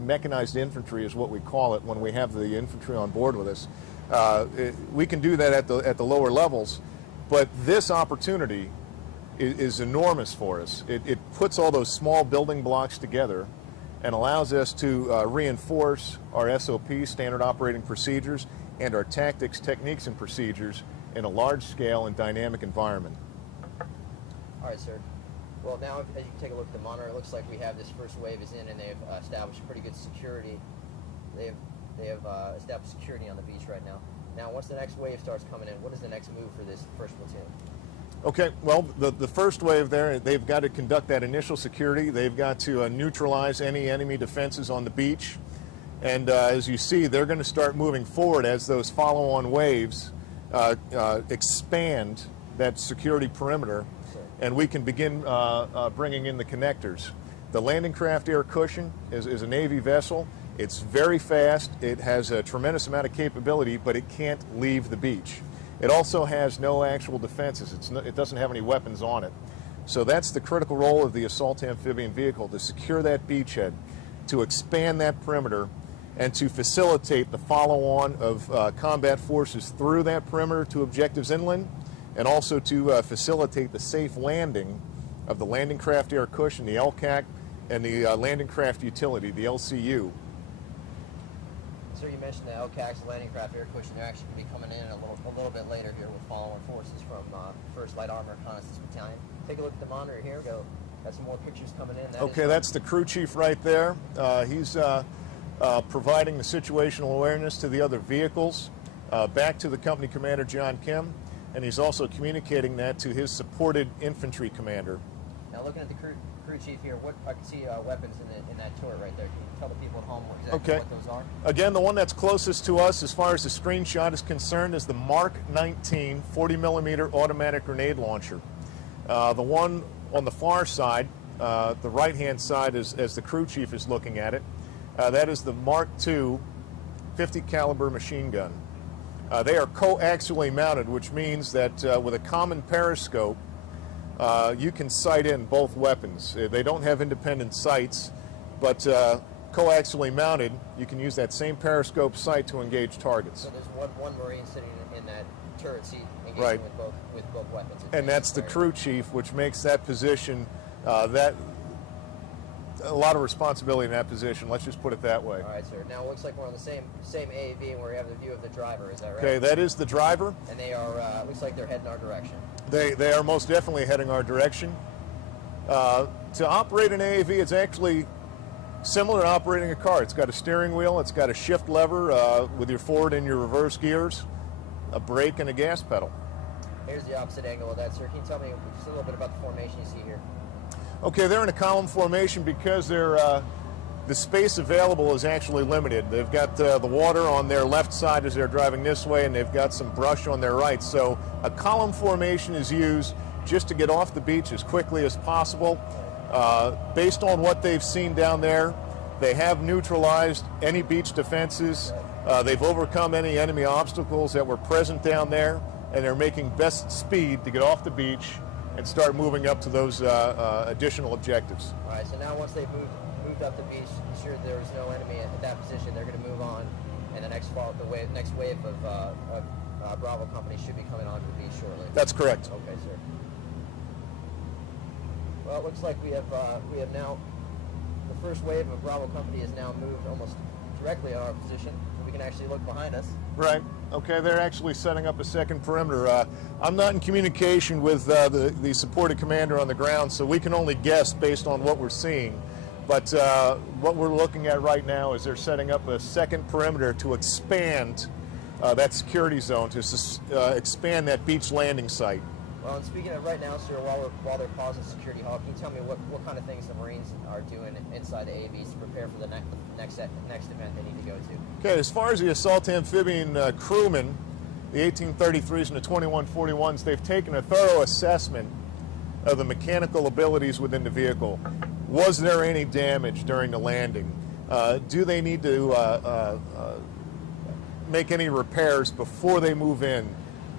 Mechanized infantry is what we call it when we have the infantry on board with us. We can do that at the lower levels, but this opportunity is enormous for us. It puts all those small building blocks together and allows us to reinforce our SOPs, standard operating procedures, and our tactics, techniques, and procedures in a large-scale and dynamic environment. All right, sir. Well, now as you take a look at the monitor, it looks like we have this first wave is in, and they've established pretty good security. They have established security on the beach right now. Now, once the next wave starts coming in, what is the next move for this first platoon? Okay, well, the first wave there, they've got to conduct that initial security. They've got to neutralize any enemy defenses on the beach. And as you see, they're going to start moving forward as those follow-on waves expand that security perimeter, and we can begin bringing in the connectors. The landing craft air cushion is a Navy vessel. It's very fast. It has a tremendous amount of capability, but it can't leave the beach. It also has no actual defenses. It doesn't have any weapons on it. So that's the critical role of the assault amphibian vehicle, to secure that beachhead, to expand that perimeter, and to facilitate the follow-on of combat forces through that perimeter to objectives inland, and also to facilitate the safe landing of the landing craft air cushion, the LCAC, and the landing craft utility, the LCU. Sir, you mentioned the LCAC's landing craft air cushion. They're actually going to be coming in a little bit later here with follow-on forces from 1st Light Armor Reconnaissance Battalion. Take a look at the monitor here. Got some more pictures coming in. Okay, that's the crew chief right there. He's providing the situational awareness to the other vehicles, back to the company commander, John Kim, and he's also communicating that to his supported infantry commander. Now, looking at the crew chief here, I can see weapons in that turret right there. Can you tell the people at home exactly what those are? Again, the one that's closest to us as far as the screenshot is concerned is the Mark 19 40mm automatic grenade launcher. The one on the far side, the right-hand side as the crew chief is looking at it, that is the Mark II 50 caliber machine gun. They are coaxially mounted, which means that with a common periscope, you can sight in both weapons. They don't have independent sights, but coaxially mounted, you can use that same periscope sight to engage targets. So there's one Marine sitting in that turret seat engaging with both weapons. And that's the crew chief, which makes that position a lot of responsibility in that position. Let's just put it that way. All right, sir. Now it looks like we're on the same AAV, and we have the view of the driver. Is that right? Okay, that is the driver. And they are. Looks like they're heading our direction. They are most definitely heading our direction. To operate an AAV, it's actually similar to operating a car. It's got a steering wheel, it's got a shift lever with your forward and your reverse gears, a brake, and a gas pedal. Here's the opposite angle of that, sir. Can you tell me just a little bit about the formation you see here? Okay, they're in a column formation because they're the space available is actually limited. They've got the water on their left side as they're driving this way, and they've got some brush on their right. So a column formation is used just to get off the beach as quickly as possible. Based on what they've seen down there, they have neutralized any beach defenses. They've overcome any enemy obstacles that were present down there, and they're making best speed to get off the beach and start moving up to those additional objectives. All right, so now once they've moved up the beach, sure there's no enemy at that position, they're going to move on, and the next wave of Bravo Company should be coming onto the beach shortly. That's correct. Okay, sir. Well, it looks like we have now, the first wave of Bravo Company has now moved almost directly on our position, so we can actually look behind us. Right. Okay, they're actually setting up a second perimeter. I'm not in communication with the supported commander on the ground, so we can only guess based on what we're seeing. But what we're looking at right now is they're setting up a second perimeter to expand that security zone, to expand that beach landing site. Well, and speaking of right now, sir, while they're pausing security hall, can you tell me what kind of things the Marines are doing inside the AVs to prepare for the next event they need to go to? Okay, as far as the assault amphibian crewmen, the 1833s and the 2141s, they've taken a thorough assessment of the mechanical abilities within the vehicle. Was there any damage during the landing? Do they need to make any repairs before they move in?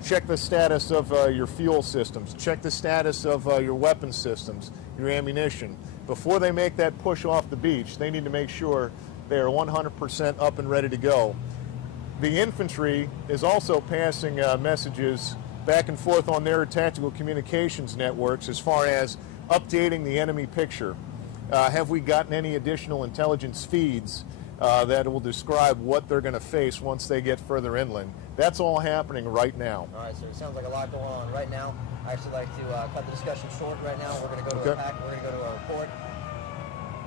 Check the status of your fuel systems. Check the status of your weapon systems, your ammunition. Before they make that push off the beach, they need to make sure they are 100% up and ready to go. The infantry is also passing messages back and forth on their tactical communications networks as far as updating the enemy picture. Have we gotten any additional intelligence feeds that will describe what they're going to face once they get further inland? That's all happening right now. All right, so it sounds like a lot going on right now. I actually like to cut the discussion short right now. We're going to go to we're going to go to a report.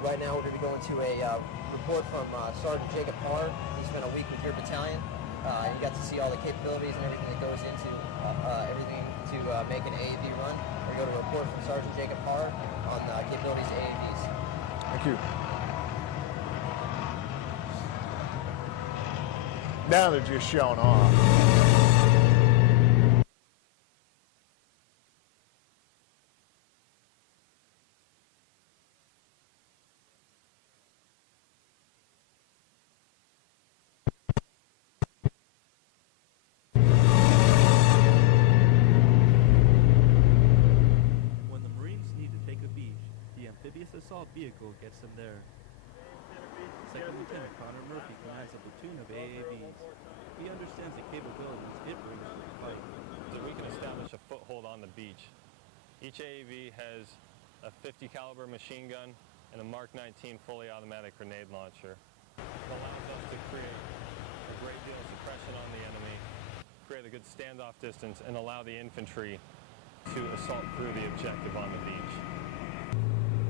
Right now we're going to be going to a report from Sergeant Jacob Parr. He spent a week with your battalion. You got to see all the capabilities and everything that goes into make an AAV run. We're going to go to a report from Sergeant Jacob Parr on capabilities of AAVs. Thank you. Now they're just showing off. When the Marines need to take a beach, the amphibious assault vehicle gets them there. Second Lieutenant Connor Murphy commands a platoon of AAVs. He understands the capabilities it brings to the fight. So we can establish a foothold on the beach. Each AAV has a .50 caliber machine gun and a Mark 19 fully automatic grenade launcher. It allows us to create a great deal of suppression on the enemy, create a good standoff distance, and allow the infantry to assault through the objective on the beach.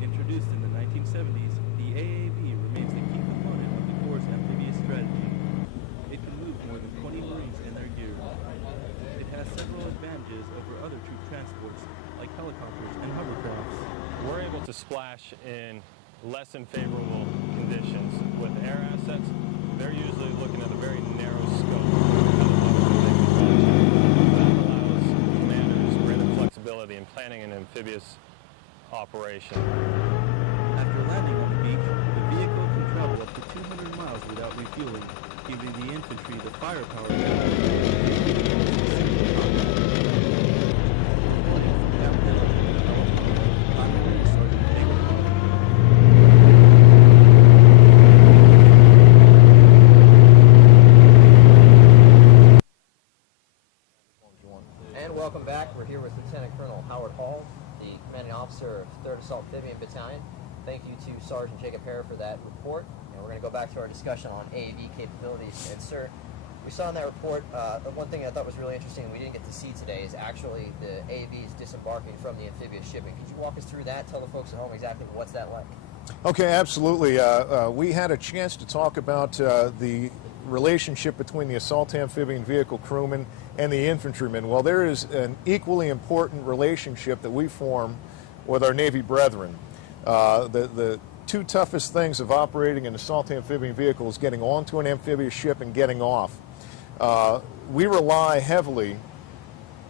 Introduced in the 1970s, the AAV remains the key component of the Corps' amphibious strategy. It can move more than 20 Marines in their gear. It has several advantages over other troop transports, like helicopters and hovercrafts. We're able to splash in less than favorable conditions. With air assets, they're usually looking at a very narrow scope. That allows commanders greater flexibility in planning an amphibious operation. After landing on the beach, the vehicle can travel up to 200 miles without refueling, giving the infantry the firepower to And welcome back. We're here with Lieutenant Colonel Howard Hall, the commanding officer of 3rd Assault Amphibian Battalion. Thank you to Sergeant Jacob Parr for that report. And we're going to go back to our discussion on AAV capabilities. And sir, we saw in that report, the one thing I thought was really interesting we didn't get to see today is actually the AAVs disembarking from the amphibious shipping. Could you walk us through that? Tell the folks at home exactly what's that like? Okay, absolutely. We had a chance to talk about the relationship between the assault amphibian vehicle crewmen and the infantrymen. Well, there is an equally important relationship that we form with our Navy brethren. The two toughest things of operating an assault amphibian vehicle is getting onto an amphibious ship and getting off. We rely heavily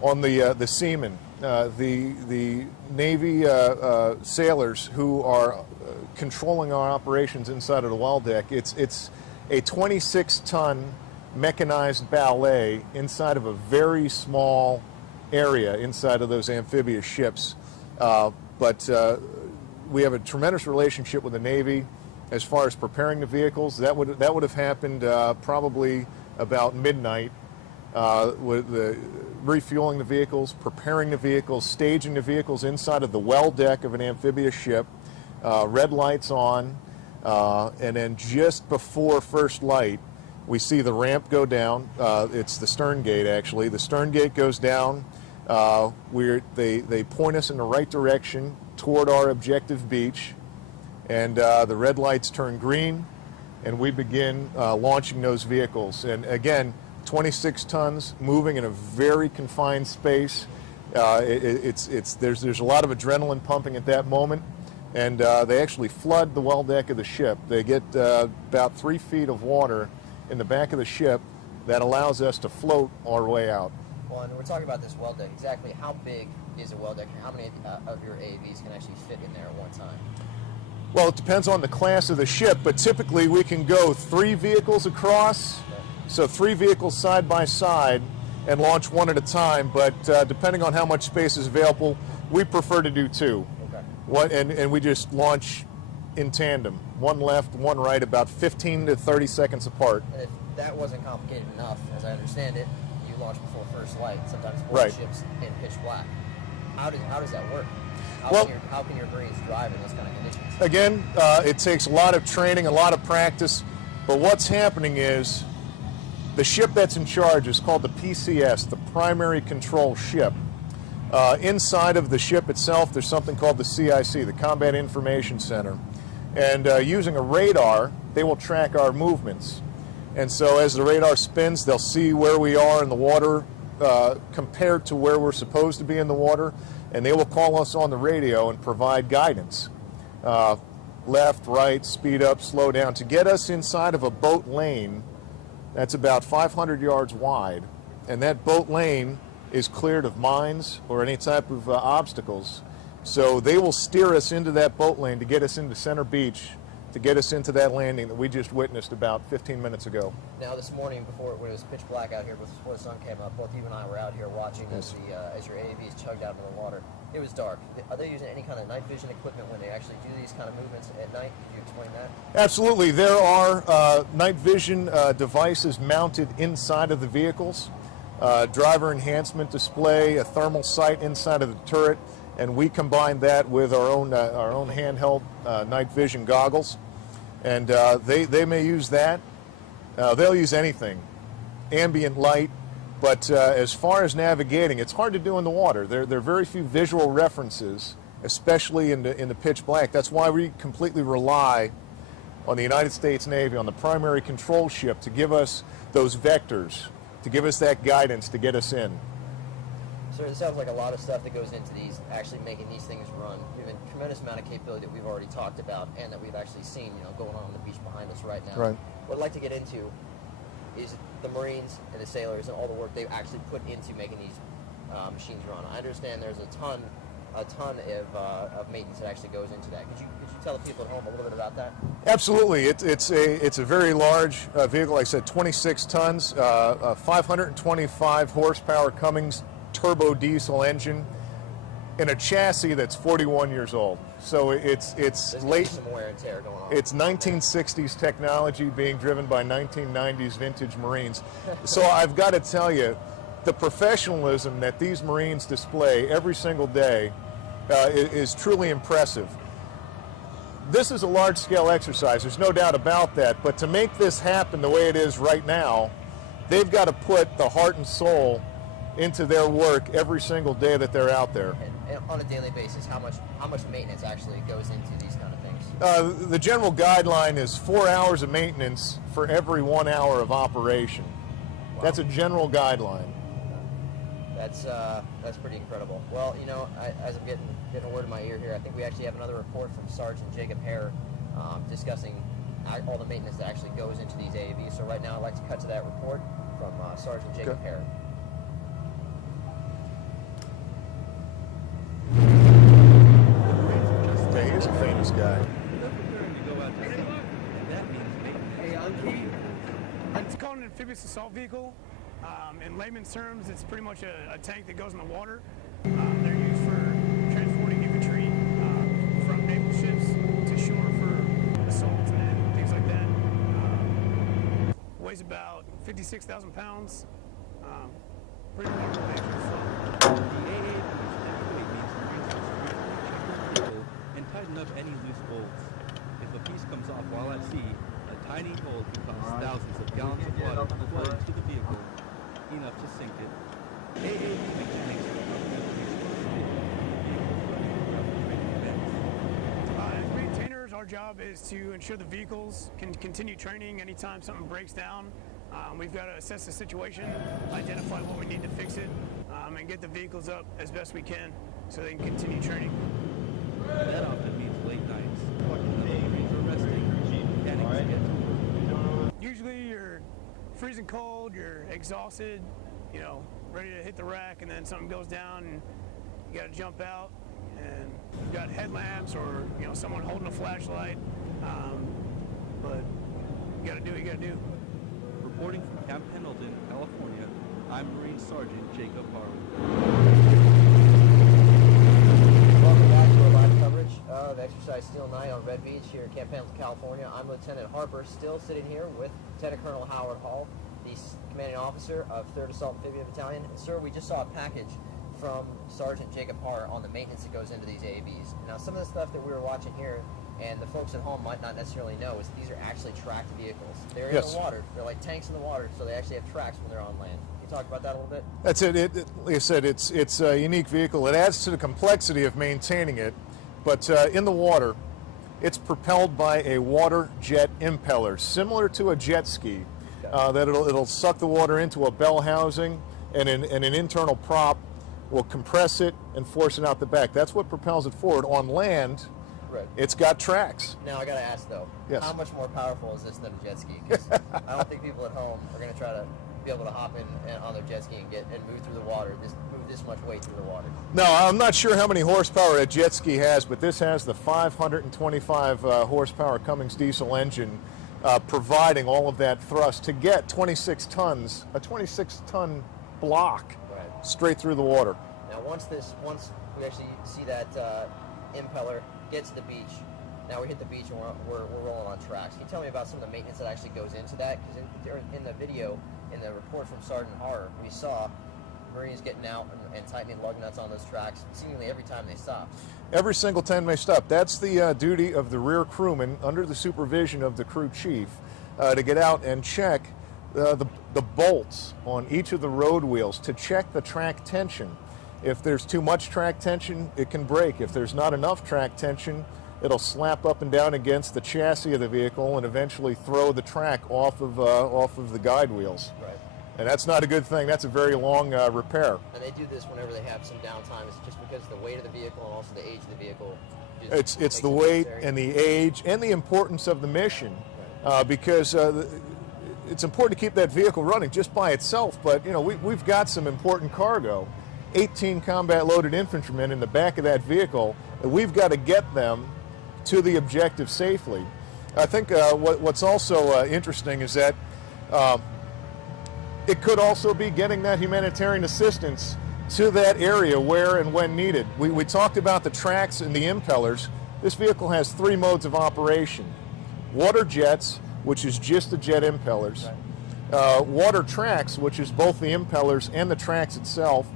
on the seamen, the Navy sailors who are controlling our operations inside of the well deck. It's a 26-ton mechanized ballet inside of a very small area inside of those amphibious ships. But we have a tremendous relationship with the Navy as far as preparing the vehicles. That would have happened probably about midnight, with the refueling the vehicles, preparing the vehicles, staging the vehicles inside of the well deck of an amphibious ship, red lights on, and then just before first light, we see the ramp go down. It's the stern gate, actually. The stern gate goes down. They point us in the right direction toward our objective beach, and the red lights turn green, and we begin launching those vehicles. And again, 26 tons moving in a very confined space. There's a lot of adrenaline pumping at that moment, and they actually flood the well deck of the ship. They get about 3 feet of water in the back of the ship that allows us to float our way out. Well, and we're talking about this well deck. Exactly how big is a well deck, and how many of your AAVs can actually fit in there at one time? Well, it depends on the class of the ship, but typically we can go 3 vehicles across, so 3 vehicles side by side, and launch one at a time. But depending on how much space is available, we prefer to do 2. Okay. And we just launch in tandem, one left, one right, about 15 to 30 seconds apart. And if that wasn't complicated enough, as I understand it, you launch before first light, sometimes right. Ships in pitch black. How does that work? How can your Marines drive in those kind of conditions? Again, it takes a lot of training, a lot of practice, but what's happening is the ship that's in charge is called the PCS, the Primary Control Ship. Inside of the ship itself, there's something called the CIC, the Combat Information Center. And using a radar, they will track our movements. And so as the radar spins, they'll see where we are in the water compared to where we're supposed to be in the water, and they will call us on the radio and provide guidance. Left, right, speed up, slow down, to get us inside of a boat lane that's about 500 yards wide. And that boat lane is cleared of mines or any type of obstacles. So they will steer us into that boat lane to get us into Center Beach, to get us into that landing that we just witnessed about 15 minutes ago. Now this morning, when it was pitch black out here, before the sun came up, both you and I were out here watching as your AAVs chugged out in the water. It was dark. Are they using any kind of night vision equipment when they actually do these kind of movements at night? Could you explain that? Absolutely. There are night vision devices mounted inside of the vehicles. Driver enhancement display, a thermal sight inside of the turret, and we combine that with our own handheld night vision goggles. And they may use that. They'll use anything, ambient light. But as far as navigating, it's hard to do in the water. There are very few visual references, especially in the pitch black. That's why we completely rely on the United States Navy, on the primary control ship, to give us those vectors, to give us that guidance to get us in. So it sounds like a lot of stuff that goes into these, actually making these things run. We have a tremendous amount of capability that we've already talked about and that we've actually seen, going on the beach behind us right now. Right. What I'd like to get into is the Marines and the sailors and all the work they've actually put into making these machines run. I understand there's a ton of maintenance that actually goes into that. Could you tell the people at home a little bit about that? Absolutely. It's a very large vehicle. Like I said, 26 tons, 525 horsepower Cummins turbo diesel engine in a chassis that's 41 years old. So it's late. Some wear and tear going on. It's 1960s technology being driven by 1990s vintage Marines. So I've got to tell you, the professionalism that these Marines display every single day is truly impressive. This is a large-scale exercise, there's no doubt about that, but to make this happen the way it is right now, they've got to put the heart and soul into their work every single day that they're out there. And on a daily basis, how much maintenance actually goes into these kind of things? The general guideline is 4 hours of maintenance for every 1 hour of operation. Wow. That's a general guideline. That's pretty incredible. Well, as I'm getting a word in my ear here, I think we actually have another report from Sergeant Jacob Hare discussing all the maintenance that actually goes into these AAVs. So right now I'd like to cut to that report from Sergeant Jacob Okay. Herron. Yeah, he is a famous guy. They're preparing to go out to sea, and that means maintenance. It's called an amphibious assault vehicle. In layman's terms, it's pretty much a tank that goes in the water. They're used for transporting infantry from naval ships to shore for assaults and things like that. Weighs about 56,000 pounds. Pretty large tank. The AAVs typically means Marines will secure and tighten up any loose bolts. If a piece comes off while at sea, a tiny hole can cause thousands of gallons of water to flood into the vehicle, enough to sink it. AAV mechanics are As maintainers, our job is to ensure the vehicles can continue training anytime something breaks down. We've got to assess the situation, identify what we need to fix it, and get the vehicles up as best we can so they can continue training. That often means late nights, watching other Marines are resting, getting scheduled. Usually you're freezing cold, you're exhausted, you know, ready to hit the rack, and then something goes down and you got to jump out, and you've got headlamps or, you know, someone holding a flashlight, but you got to do what you got to do. Reporting from Camp Pendleton, California, I'm Marine Sergeant Jacob Harwood. Welcome back to our live coverage of Exercise Steel Night on Red Beach here in Camp Pendleton, California. I'm Lieutenant Harper, still sitting here with Lieutenant Colonel Howard Hall, the commanding officer of 3rd Assault Amphibian Battalion. And sir, we just saw a package from Sergeant Jacob Harper on the maintenance that goes into these AAVs. Now, some of the stuff that we were watching here, and the folks at home might not necessarily know, is these are actually tracked vehicles. They're in Yes. the water. They're like tanks in the water, so they actually have tracks when they're on land. Can you talk about that a little bit? That's it. Like I said, it's a unique vehicle. It adds to the complexity of maintaining it, but in the water, it's propelled by a water jet impeller, similar to a jet ski. That it'll suck the water into a bell housing, and an internal prop will compress it and force it out the back. That's what propels it forward. On land, Right. it's got tracks. Now I got to ask though, Yes. how much more powerful is this than a jet ski? Because I don't think people at home are going to try to be able to hop in on their jet ski and move through the water, move this much weight through the water. No, I'm not sure how many horsepower a jet ski has, but this has the 525 horsepower Cummins diesel engine, providing all of that thrust to get 26 tons, a 26-ton block Right. straight through the water. Now once we actually see that impeller get to the beach, now we hit the beach and we're rolling on tracks. Can you tell me about some of the maintenance that actually goes into that? Because in the video, in the report from Sergeant Harper, we saw Marines getting out and tightening lug nuts on those tracks seemingly every time they stop. Every single time they stop. That's the duty of the rear crewman under the supervision of the crew chief to get out and check the bolts on each of the road wheels to check the track tension. If there's too much track tension, it can break. If there's not enough track tension, it'll slap up and down against the chassis of the vehicle and eventually throw the track off of the guide wheels. Right. And that's not a good thing. That's a very long repair. And they do this whenever they have some downtime. It's just because of the weight of the vehicle and also the age of the vehicle. It's makes the it weight necessary. and the age and the importance of the mission, because it's important to keep that vehicle running just by itself. But you know, we've got some important cargo, 18 combat loaded infantrymen in the back of that vehicle, and we've got to get them to the objective safely. I think what's also interesting is that it could also be getting that humanitarian assistance to that area where and when needed. We talked about the tracks and the impellers. This vehicle has 3 modes of operation. Water jets, which is just the jet impellers. Water tracks, which is both the impellers and the tracks itself.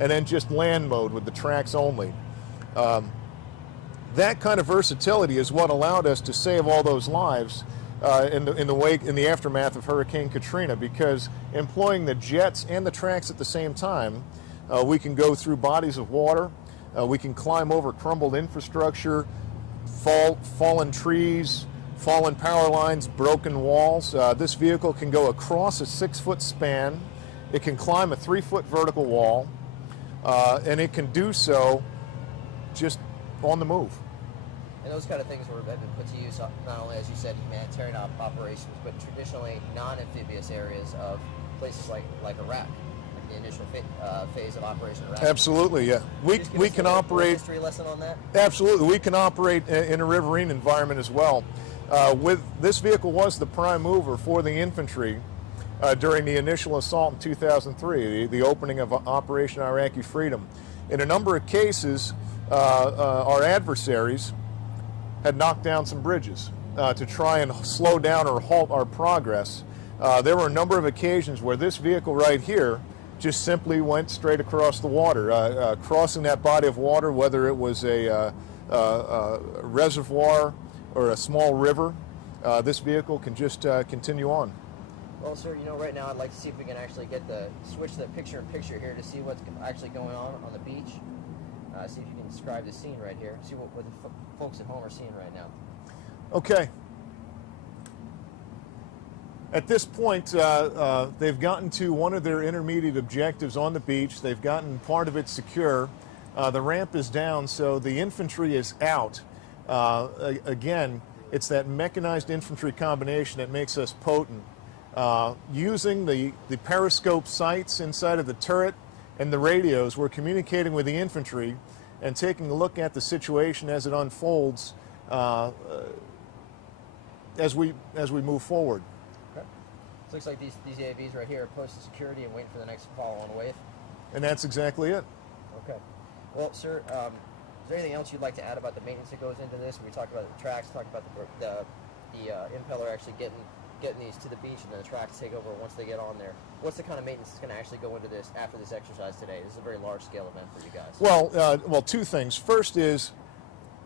And then just land mode with the tracks only. That kind of versatility is what allowed us to save all those lives in the aftermath of Hurricane Katrina, because employing the jets and the tracks at the same time, we can go through bodies of water, we can climb over crumbled infrastructure, fallen trees, fallen power lines, broken walls. This vehicle can go across a 6-foot span, it can climb a 3-foot vertical wall, and it can do so just on the move. And those kind of things have been put to use not only, as you said, humanitarian operations, but traditionally non-amphibious areas of places like Iraq, like the initial phase of Operation Iraq. Absolutely, yeah. We can operate. History lesson on that. Absolutely, we can operate in a riverine environment as well. With this vehicle was the prime mover for the infantry during the initial assault in 2003, the opening of Operation Iraqi Freedom. In a number of cases, our adversaries had knocked down some bridges to try and slow down or halt our progress. There were a number of occasions where this vehicle right here just simply went straight across the water, crossing that body of water, whether it was a reservoir or a small river. This vehicle can just continue on. Well, sir, you know, right now I'd like to see if we can actually switch the picture-in-picture here to see what's actually going on the beach. See if you can describe the scene right here. See what the folks at home are seeing right now. Okay. At this point, they've gotten to one of their intermediate objectives on the beach. They've gotten part of it secure. The ramp is down, so the infantry is out. Again, it's that mechanized infantry combination that makes us potent. Using the periscope sights inside of the turret and the radios, we're communicating with the infantry and taking a look at the situation as it unfolds as we move forward. Okay. So it looks like these AAVs right here are posted security and waiting for the next follow-on wave. And that's exactly it. Okay. Well, sir, is there anything else you'd like to add about the maintenance that goes into this? We talked about the tracks, talked about the impeller actually getting these to the beach, and then the tracks take over once they get on there. What's the kind of maintenance that's going to actually go into this after this exercise today? This is a very large-scale event for you guys. Well, two things. First is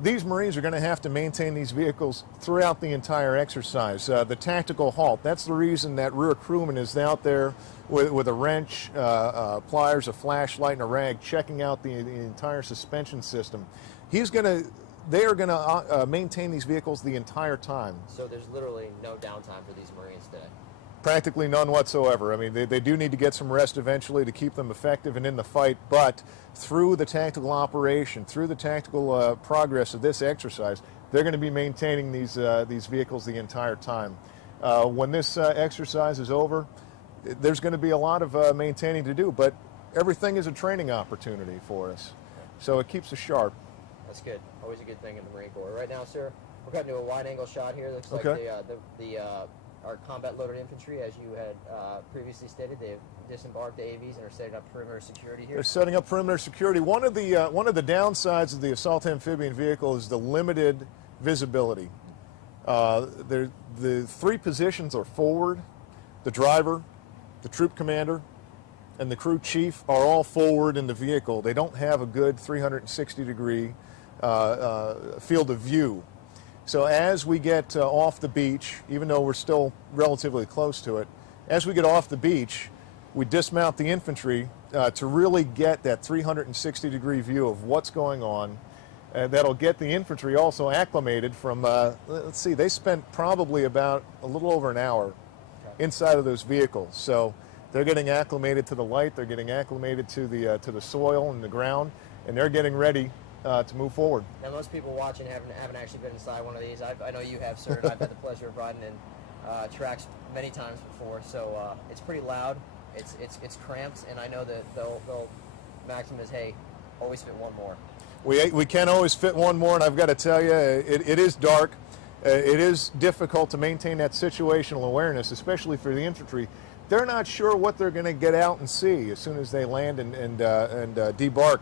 these Marines are going to have to maintain these vehicles throughout the entire exercise. The tactical halt, that's the reason that rear crewman is out there with a wrench, pliers, a flashlight, and a rag, checking out the entire suspension system. They are going to maintain these vehicles the entire time. So there's literally no downtime for these Marines today? Practically none whatsoever. I mean, they do need to get some rest eventually to keep them effective and in the fight, but through the tactical operation, through the tactical progress of this exercise, they're going to be maintaining these vehicles the entire time. When this exercise is over, there's going to be a lot of maintaining to do, but everything is a training opportunity for us. So it keeps us sharp. That's good. Always a good thing in the Marine Corps. Right now, sir, we're cutting to a wide-angle shot here. Looks like our combat-loaded infantry, as you had previously stated, they've disembarked the AVs and are setting up perimeter security here. They're setting up perimeter security. One of the downsides of the assault amphibian vehicle is the limited visibility. The three positions are forward. The driver, the troop commander, and the crew chief are all forward in the vehicle. They don't have a good 360-degree field of view. So as we get off the beach, even though we're still relatively close to it, as we get off the beach, we dismount the infantry to really get that 360-degree view of what's going on. That'll get the infantry also acclimated from, let's see, they spent probably about a little over an hour inside of those vehicles. So they're getting acclimated to the light, they're getting acclimated to the soil and the ground, and they're getting ready to move forward. Now, most people watching haven't actually been inside one of these. I know you have, sir, and I've had the pleasure of riding in tracks many times before. So it's pretty loud. It's cramped, and I know that they'll maxim is, hey, always fit one more. We can always fit one more, and I've got to tell you, it is dark. It is difficult to maintain that situational awareness, especially for the infantry. They're not sure what they're going to get out and see as soon as they land and debark.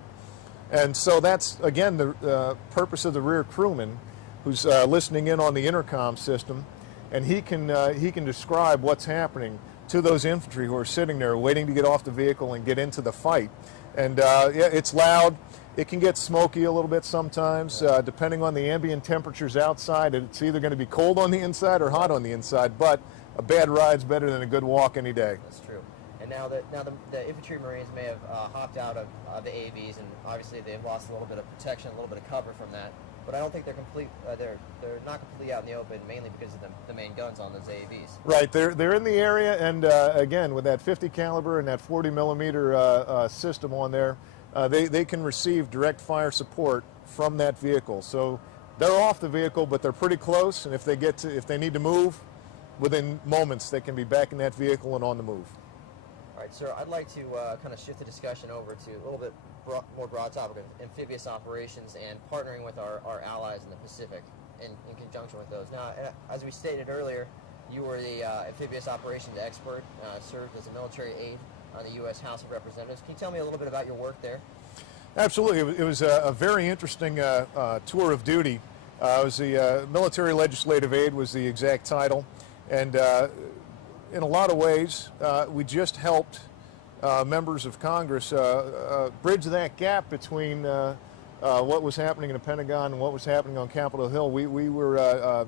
And so that's, again, the purpose of the rear crewman, who's listening in on the intercom system, and he can describe what's happening to those infantry who are sitting there waiting to get off the vehicle and get into the fight. And yeah, it's loud. It can get smoky a little bit sometimes, depending on the ambient temperatures outside. It's either going to be cold on the inside or hot on the inside, but a bad ride's better than a good walk any day. That's true. And now the infantry Marines may have hopped out of the AVs, and obviously they've lost a little bit of protection, a little bit of cover from that. But I don't think they're complete. They're not completely out in the open, mainly because of the main guns on those AVs. Right. They're in the area, and again, with that 50 caliber and that 40 millimeter system on there, they can receive direct fire support from that vehicle. So they're off the vehicle, but they're pretty close, and if they need to move, within moments they can be back in that vehicle and on the move. All right, sir, I'd like to kind of shift the discussion over to a little bit more broad topic of amphibious operations and partnering with our allies in the Pacific in conjunction with those. Now, as we stated earlier, you were the amphibious operations expert, served as a military aide on the U.S. House of Representatives. Can you tell me a little bit about your work there? Absolutely. It was a very interesting tour of duty. I was the military legislative aide was the exact title, and in a lot of ways we just helped members of Congress bridge that gap between what was happening in the Pentagon and what was happening on Capitol Hill. We were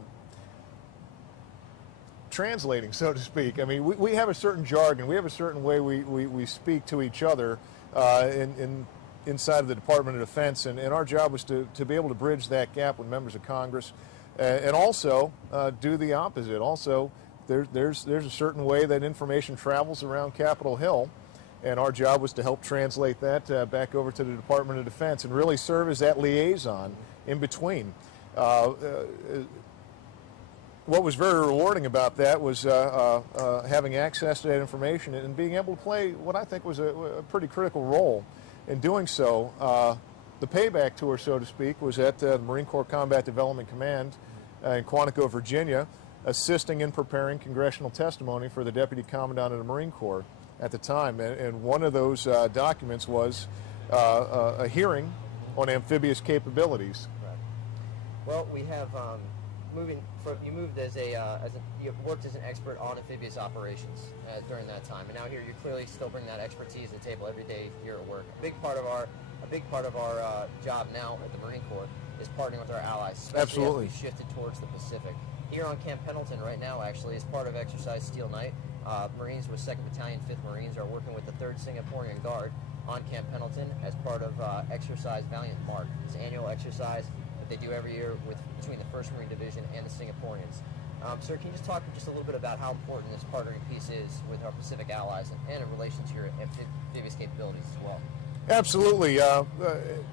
translating, so to speak. I mean, we have a certain jargon. We have a certain way we speak to each other inside of the Department of Defense, and our job was to be able to bridge that gap with members of Congress, and also do the opposite. Also, there's a certain way that information travels around Capitol Hill, and our job was to help translate that back over to the Department of Defense and really serve as that liaison in between. What was very rewarding about that was having access to that information and being able to play what I think was a pretty critical role in doing so. The payback tour, so to speak, was at the Marine Corps Combat Development Command in Quantico, Virginia, assisting in preparing congressional testimony for the Deputy Commandant of the Marine Corps at the time. And one of those documents was a hearing on amphibious capabilities. Right. Well, we have you moved you worked as an expert on amphibious operations during that time, and now here you clearly still bring that expertise to the table every day here at work. A big part of our job now at the Marine Corps is partnering with our allies, especially Absolutely. as we shifted towards the Pacific. Here on Camp Pendleton right now, actually, as part of Exercise Steel Night, Marines with 2nd Battalion, 5th Marines are working with the 3rd Singaporean Guard on Camp Pendleton as part of Exercise Valiant Mark. It's an annual exercise that they do every year between the 1st Marine Division and the Singaporeans. Sir, can you just talk just a little bit about how important this partnering piece is with our Pacific allies and in relation to your amphibious capabilities as well? Absolutely.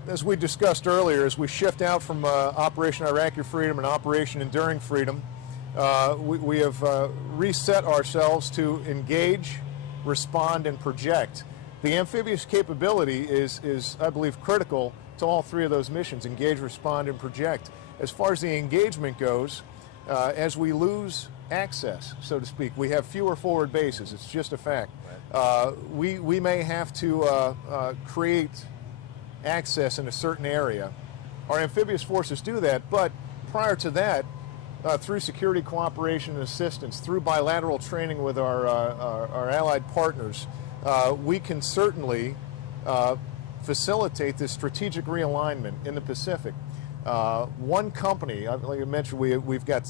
As we discussed earlier, as we shift out from Operation Iraqi Freedom and Operation Enduring Freedom, we have reset ourselves to engage, respond, and project. The amphibious capability is, I believe, critical to all three of those missions: engage, respond, and project. As far as the engagement goes, as we lose access, so to speak, we have fewer forward bases. It's just a fact. We may have to create access in a certain area. Our amphibious forces do that, but prior to that, through security cooperation and assistance, through bilateral training with our allied partners, we can certainly facilitate this strategic realignment in the Pacific. One company, like I mentioned, we've got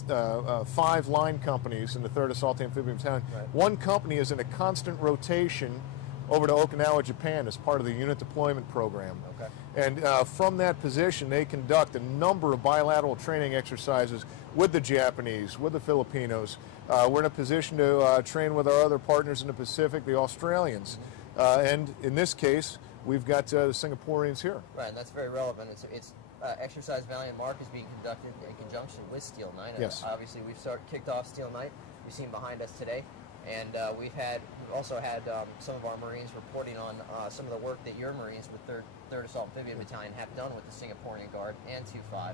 5 line companies in the 3rd Assault Amphibian Battalion. Right. One company is in a constant rotation over to Okinawa, Japan as part of the unit deployment program. Okay. And from that position, they conduct a number of bilateral training exercises with the Japanese, with the Filipinos. We're in a position to train with our other partners in the Pacific, the Australians. And in this case, we've got the Singaporeans here. Right, and that's very relevant. It's Exercise Valiant Mark is being conducted in conjunction with Steel Night. Yes. Obviously, we've kicked off Steel Night. We've seen behind us today, and we've also had some of our Marines reporting on some of the work that your Marines with 3rd Assault Amphibian Battalion have done with the Singaporean Guard and 2-5.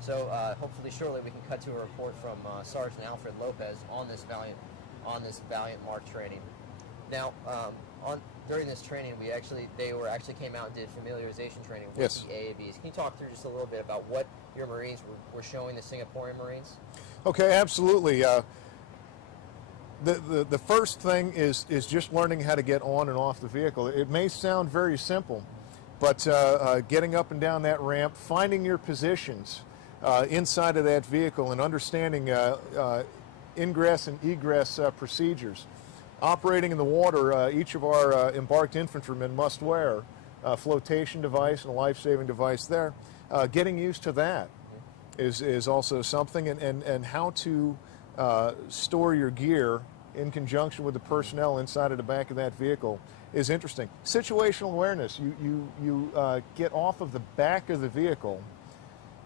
So hopefully, shortly, we can cut to a report from Sergeant Alfred Lopez on this Valiant Mark training. Now, during this training, they actually came out and did familiarization training with Yes. the AAVs. Can you talk through just a little bit about what your Marines were showing the Singaporean Marines? Okay, absolutely. The first thing is just learning how to get on and off the vehicle. It may sound very simple, but getting up and down that ramp, finding your positions inside of that vehicle, and understanding ingress and egress procedures. Operating in the water, each of our embarked infantrymen must wear a flotation device and a life-saving device there. Getting used to that is also something, and how to store your gear in conjunction with the personnel inside of the back of that vehicle is interesting. Situational awareness, you get off of the back of the vehicle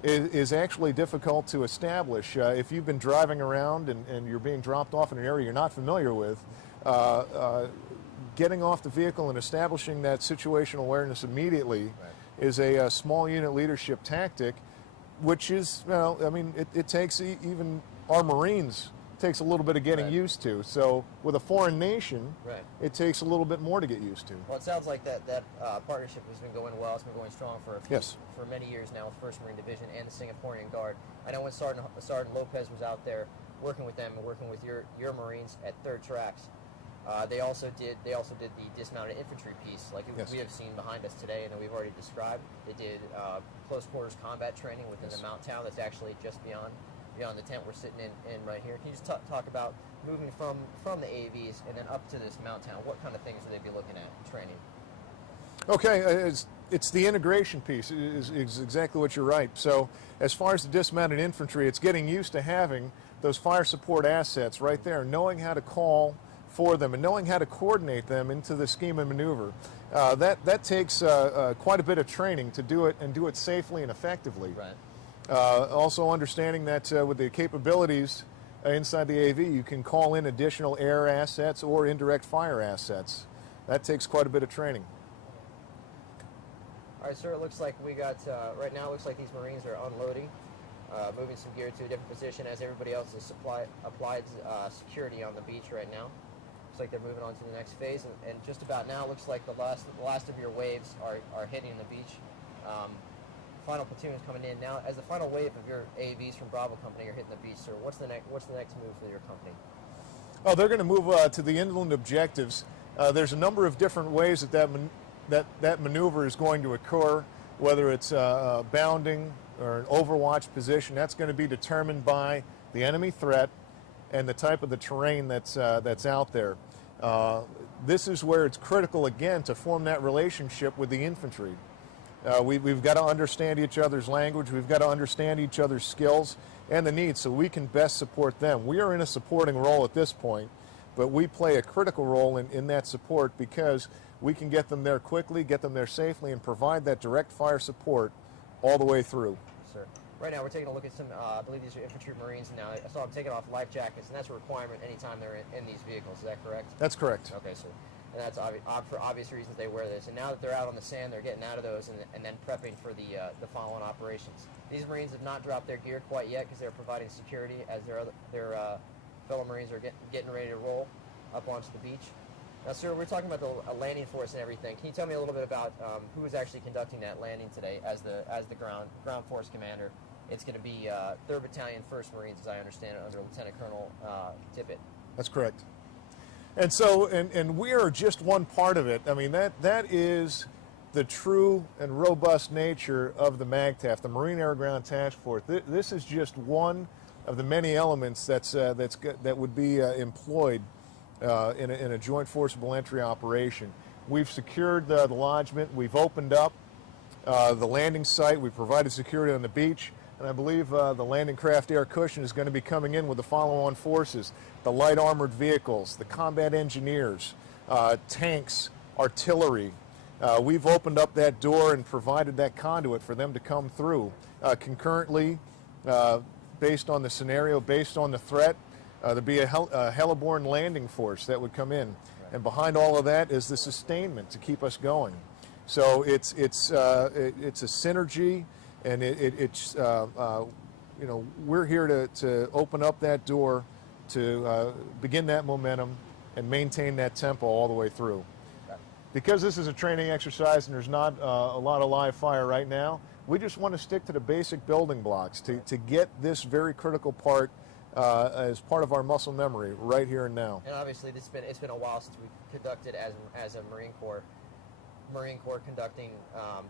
is actually difficult to establish. If you've been driving around and you're being dropped off in an area you're not familiar with, getting off the vehicle and establishing that situational awareness immediately is a small unit leadership tactic, which is, well, I mean, it takes even our Marines takes a little bit of getting used to. So with a foreign nation, it takes a little bit more to get used to. Well, it sounds like that partnership has been going well. It's been going strong for for many years now with 1st Marine Division and the Singaporean Guard. I know when Sergeant Lopez was out there working with them and working with your Marines at 3rd Tracks, they also did the dismounted infantry piece, like we have seen behind us today, and that we've already described. They did close quarters combat training within the mount town that's actually just beyond the tent we're sitting in right here. Can you just talk about moving from the AVs and then up to this mount town? What kind of things would they be looking at training? Okay, it's the integration piece is exactly what you're right. So as far as the dismounted infantry, it's getting used to having those fire support assets right there, knowing how to call for them and knowing how to coordinate them into the scheme and maneuver. That takes quite a bit of training to do it and do it safely and effectively. Also understanding that with the capabilities inside the AV, you can call in additional air assets or indirect fire assets. That takes quite a bit of training. All right, sir, it looks like we got, right now it looks like these Marines are unloading, moving some gear to a different position as everybody else has applied security on the beach right now. Looks like they're moving on to the next phase, and just about now it looks like the last of your waves are hitting the beach. Final platoon is coming in now. As the final wave of your AVs from Bravo Company are hitting the beach, sir, what's the next move for your company? Oh, they're going to move to the inland objectives. There's a number of different ways that maneuver is going to occur, whether it's bounding or an overwatch position. That's going to be determined by the enemy threat and the type of the terrain that's out there. This is where it's critical, again, to form that relationship with the infantry. We've got to understand each other's language. We've got to understand each other's skills and the needs so we can best support them. We are in a supporting role at this point, but we play a critical role in that support because we can get them there quickly, get them there safely, and provide that direct fire support all the way through. Sir. Right now we're taking a look at some, I believe these are infantry Marines now. I saw them taking off life jackets, and that's a requirement anytime they're in these vehicles. Is that correct? That's correct. Okay, sir. And that's for obvious reasons they wear this. And now that they're out on the sand, they're getting out of those and then prepping for the following operations. These Marines have not dropped their gear quite yet because they're providing security as their fellow Marines are getting ready to roll up onto the beach. Now, sir, we're talking about the landing force and everything. Can you tell me a little bit about who is actually conducting that landing today as the ground force commander? It's going to be 3rd Battalion, 1st Marines, as I understand it, under Lieutenant Colonel Tippett. That's correct. And so, and we are just one part of it. I mean, that is the true and robust nature of the MAGTF, the Marine Air Ground Task Force. This is just one of the many elements that would be employed in a joint forcible entry operation. We've secured the lodgement. We've opened up the landing site. We've provided security on the beach. And I believe the landing craft air cushion is going to be coming in with the follow-on forces, the light armored vehicles, the combat engineers, tanks, artillery. We've opened up that door and provided that conduit for them to come through. Concurrently, based on the scenario, based on the threat, there'd be a heliborne landing force that would come in. And behind all of that is the sustainment to keep us going. So it's a synergy. And it's you know, we're here to open up that door to begin that momentum and maintain that tempo all the way through. Because this is a training exercise and there's not a lot of live fire right now, we just want to stick to the basic building blocks to get this very critical part as part of our muscle memory right here and now. And obviously it's been a while since we conducted as a Marine Corps conducting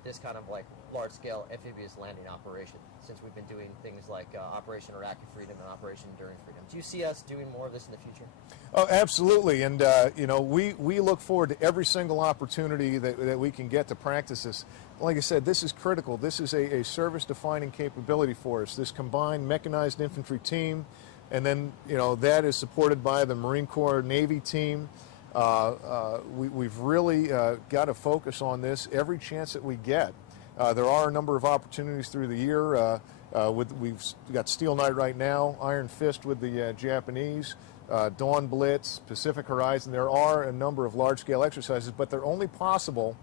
this kind of like large-scale amphibious landing operation, since we've been doing things like Operation Iraqi Freedom and Operation Enduring Freedom. Do you see us doing more of this in the future? Oh, absolutely. And you know, we look forward to every single opportunity that we can get to practice this. Like I said, this is critical. This is a service-defining capability for us. This combined mechanized infantry team, and then you know that is supported by the Marine Corps Navy team. We've really got to focus on this every chance that we get. There are a number of opportunities through the year. We've got Steel Night right now, Iron Fist with the Japanese, Dawn Blitz, Pacific Horizon. There are a number of large-scale exercises, but they're only possible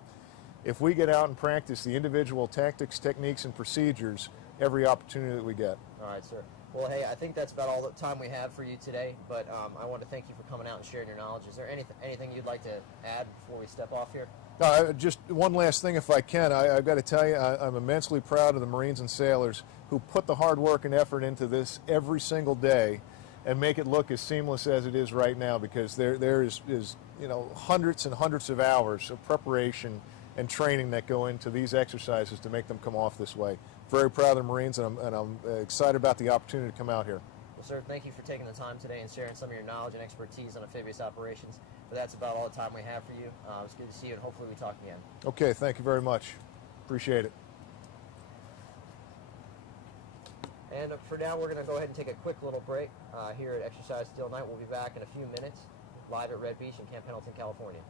if we get out and practice the individual tactics, techniques, and procedures every opportunity that we get. All right, sir. Well, hey, I think that's about all the time we have for you today, but I want to thank you for coming out and sharing your knowledge. Is there anything you'd like to add before we step off here? Just one last thing, if I can. I've got to tell you, I'm immensely proud of the Marines and sailors who put the hard work and effort into this every single day and make it look as seamless as it is right now, because there is hundreds and hundreds of hours of preparation and training that go into these exercises to make them come off this way. Very proud of the Marines, and I'm excited about the opportunity to come out here. Well, sir, thank you for taking the time today and sharing some of your knowledge and expertise on amphibious operations. But that's about all the time we have for you. It's good to see you, and hopefully we talk again. Okay, thank you very much. Appreciate it. And for now, we're going to go ahead and take a quick little break here at Exercise Steel Night. We'll be back in a few minutes, live at Red Beach in Camp Pendleton, California.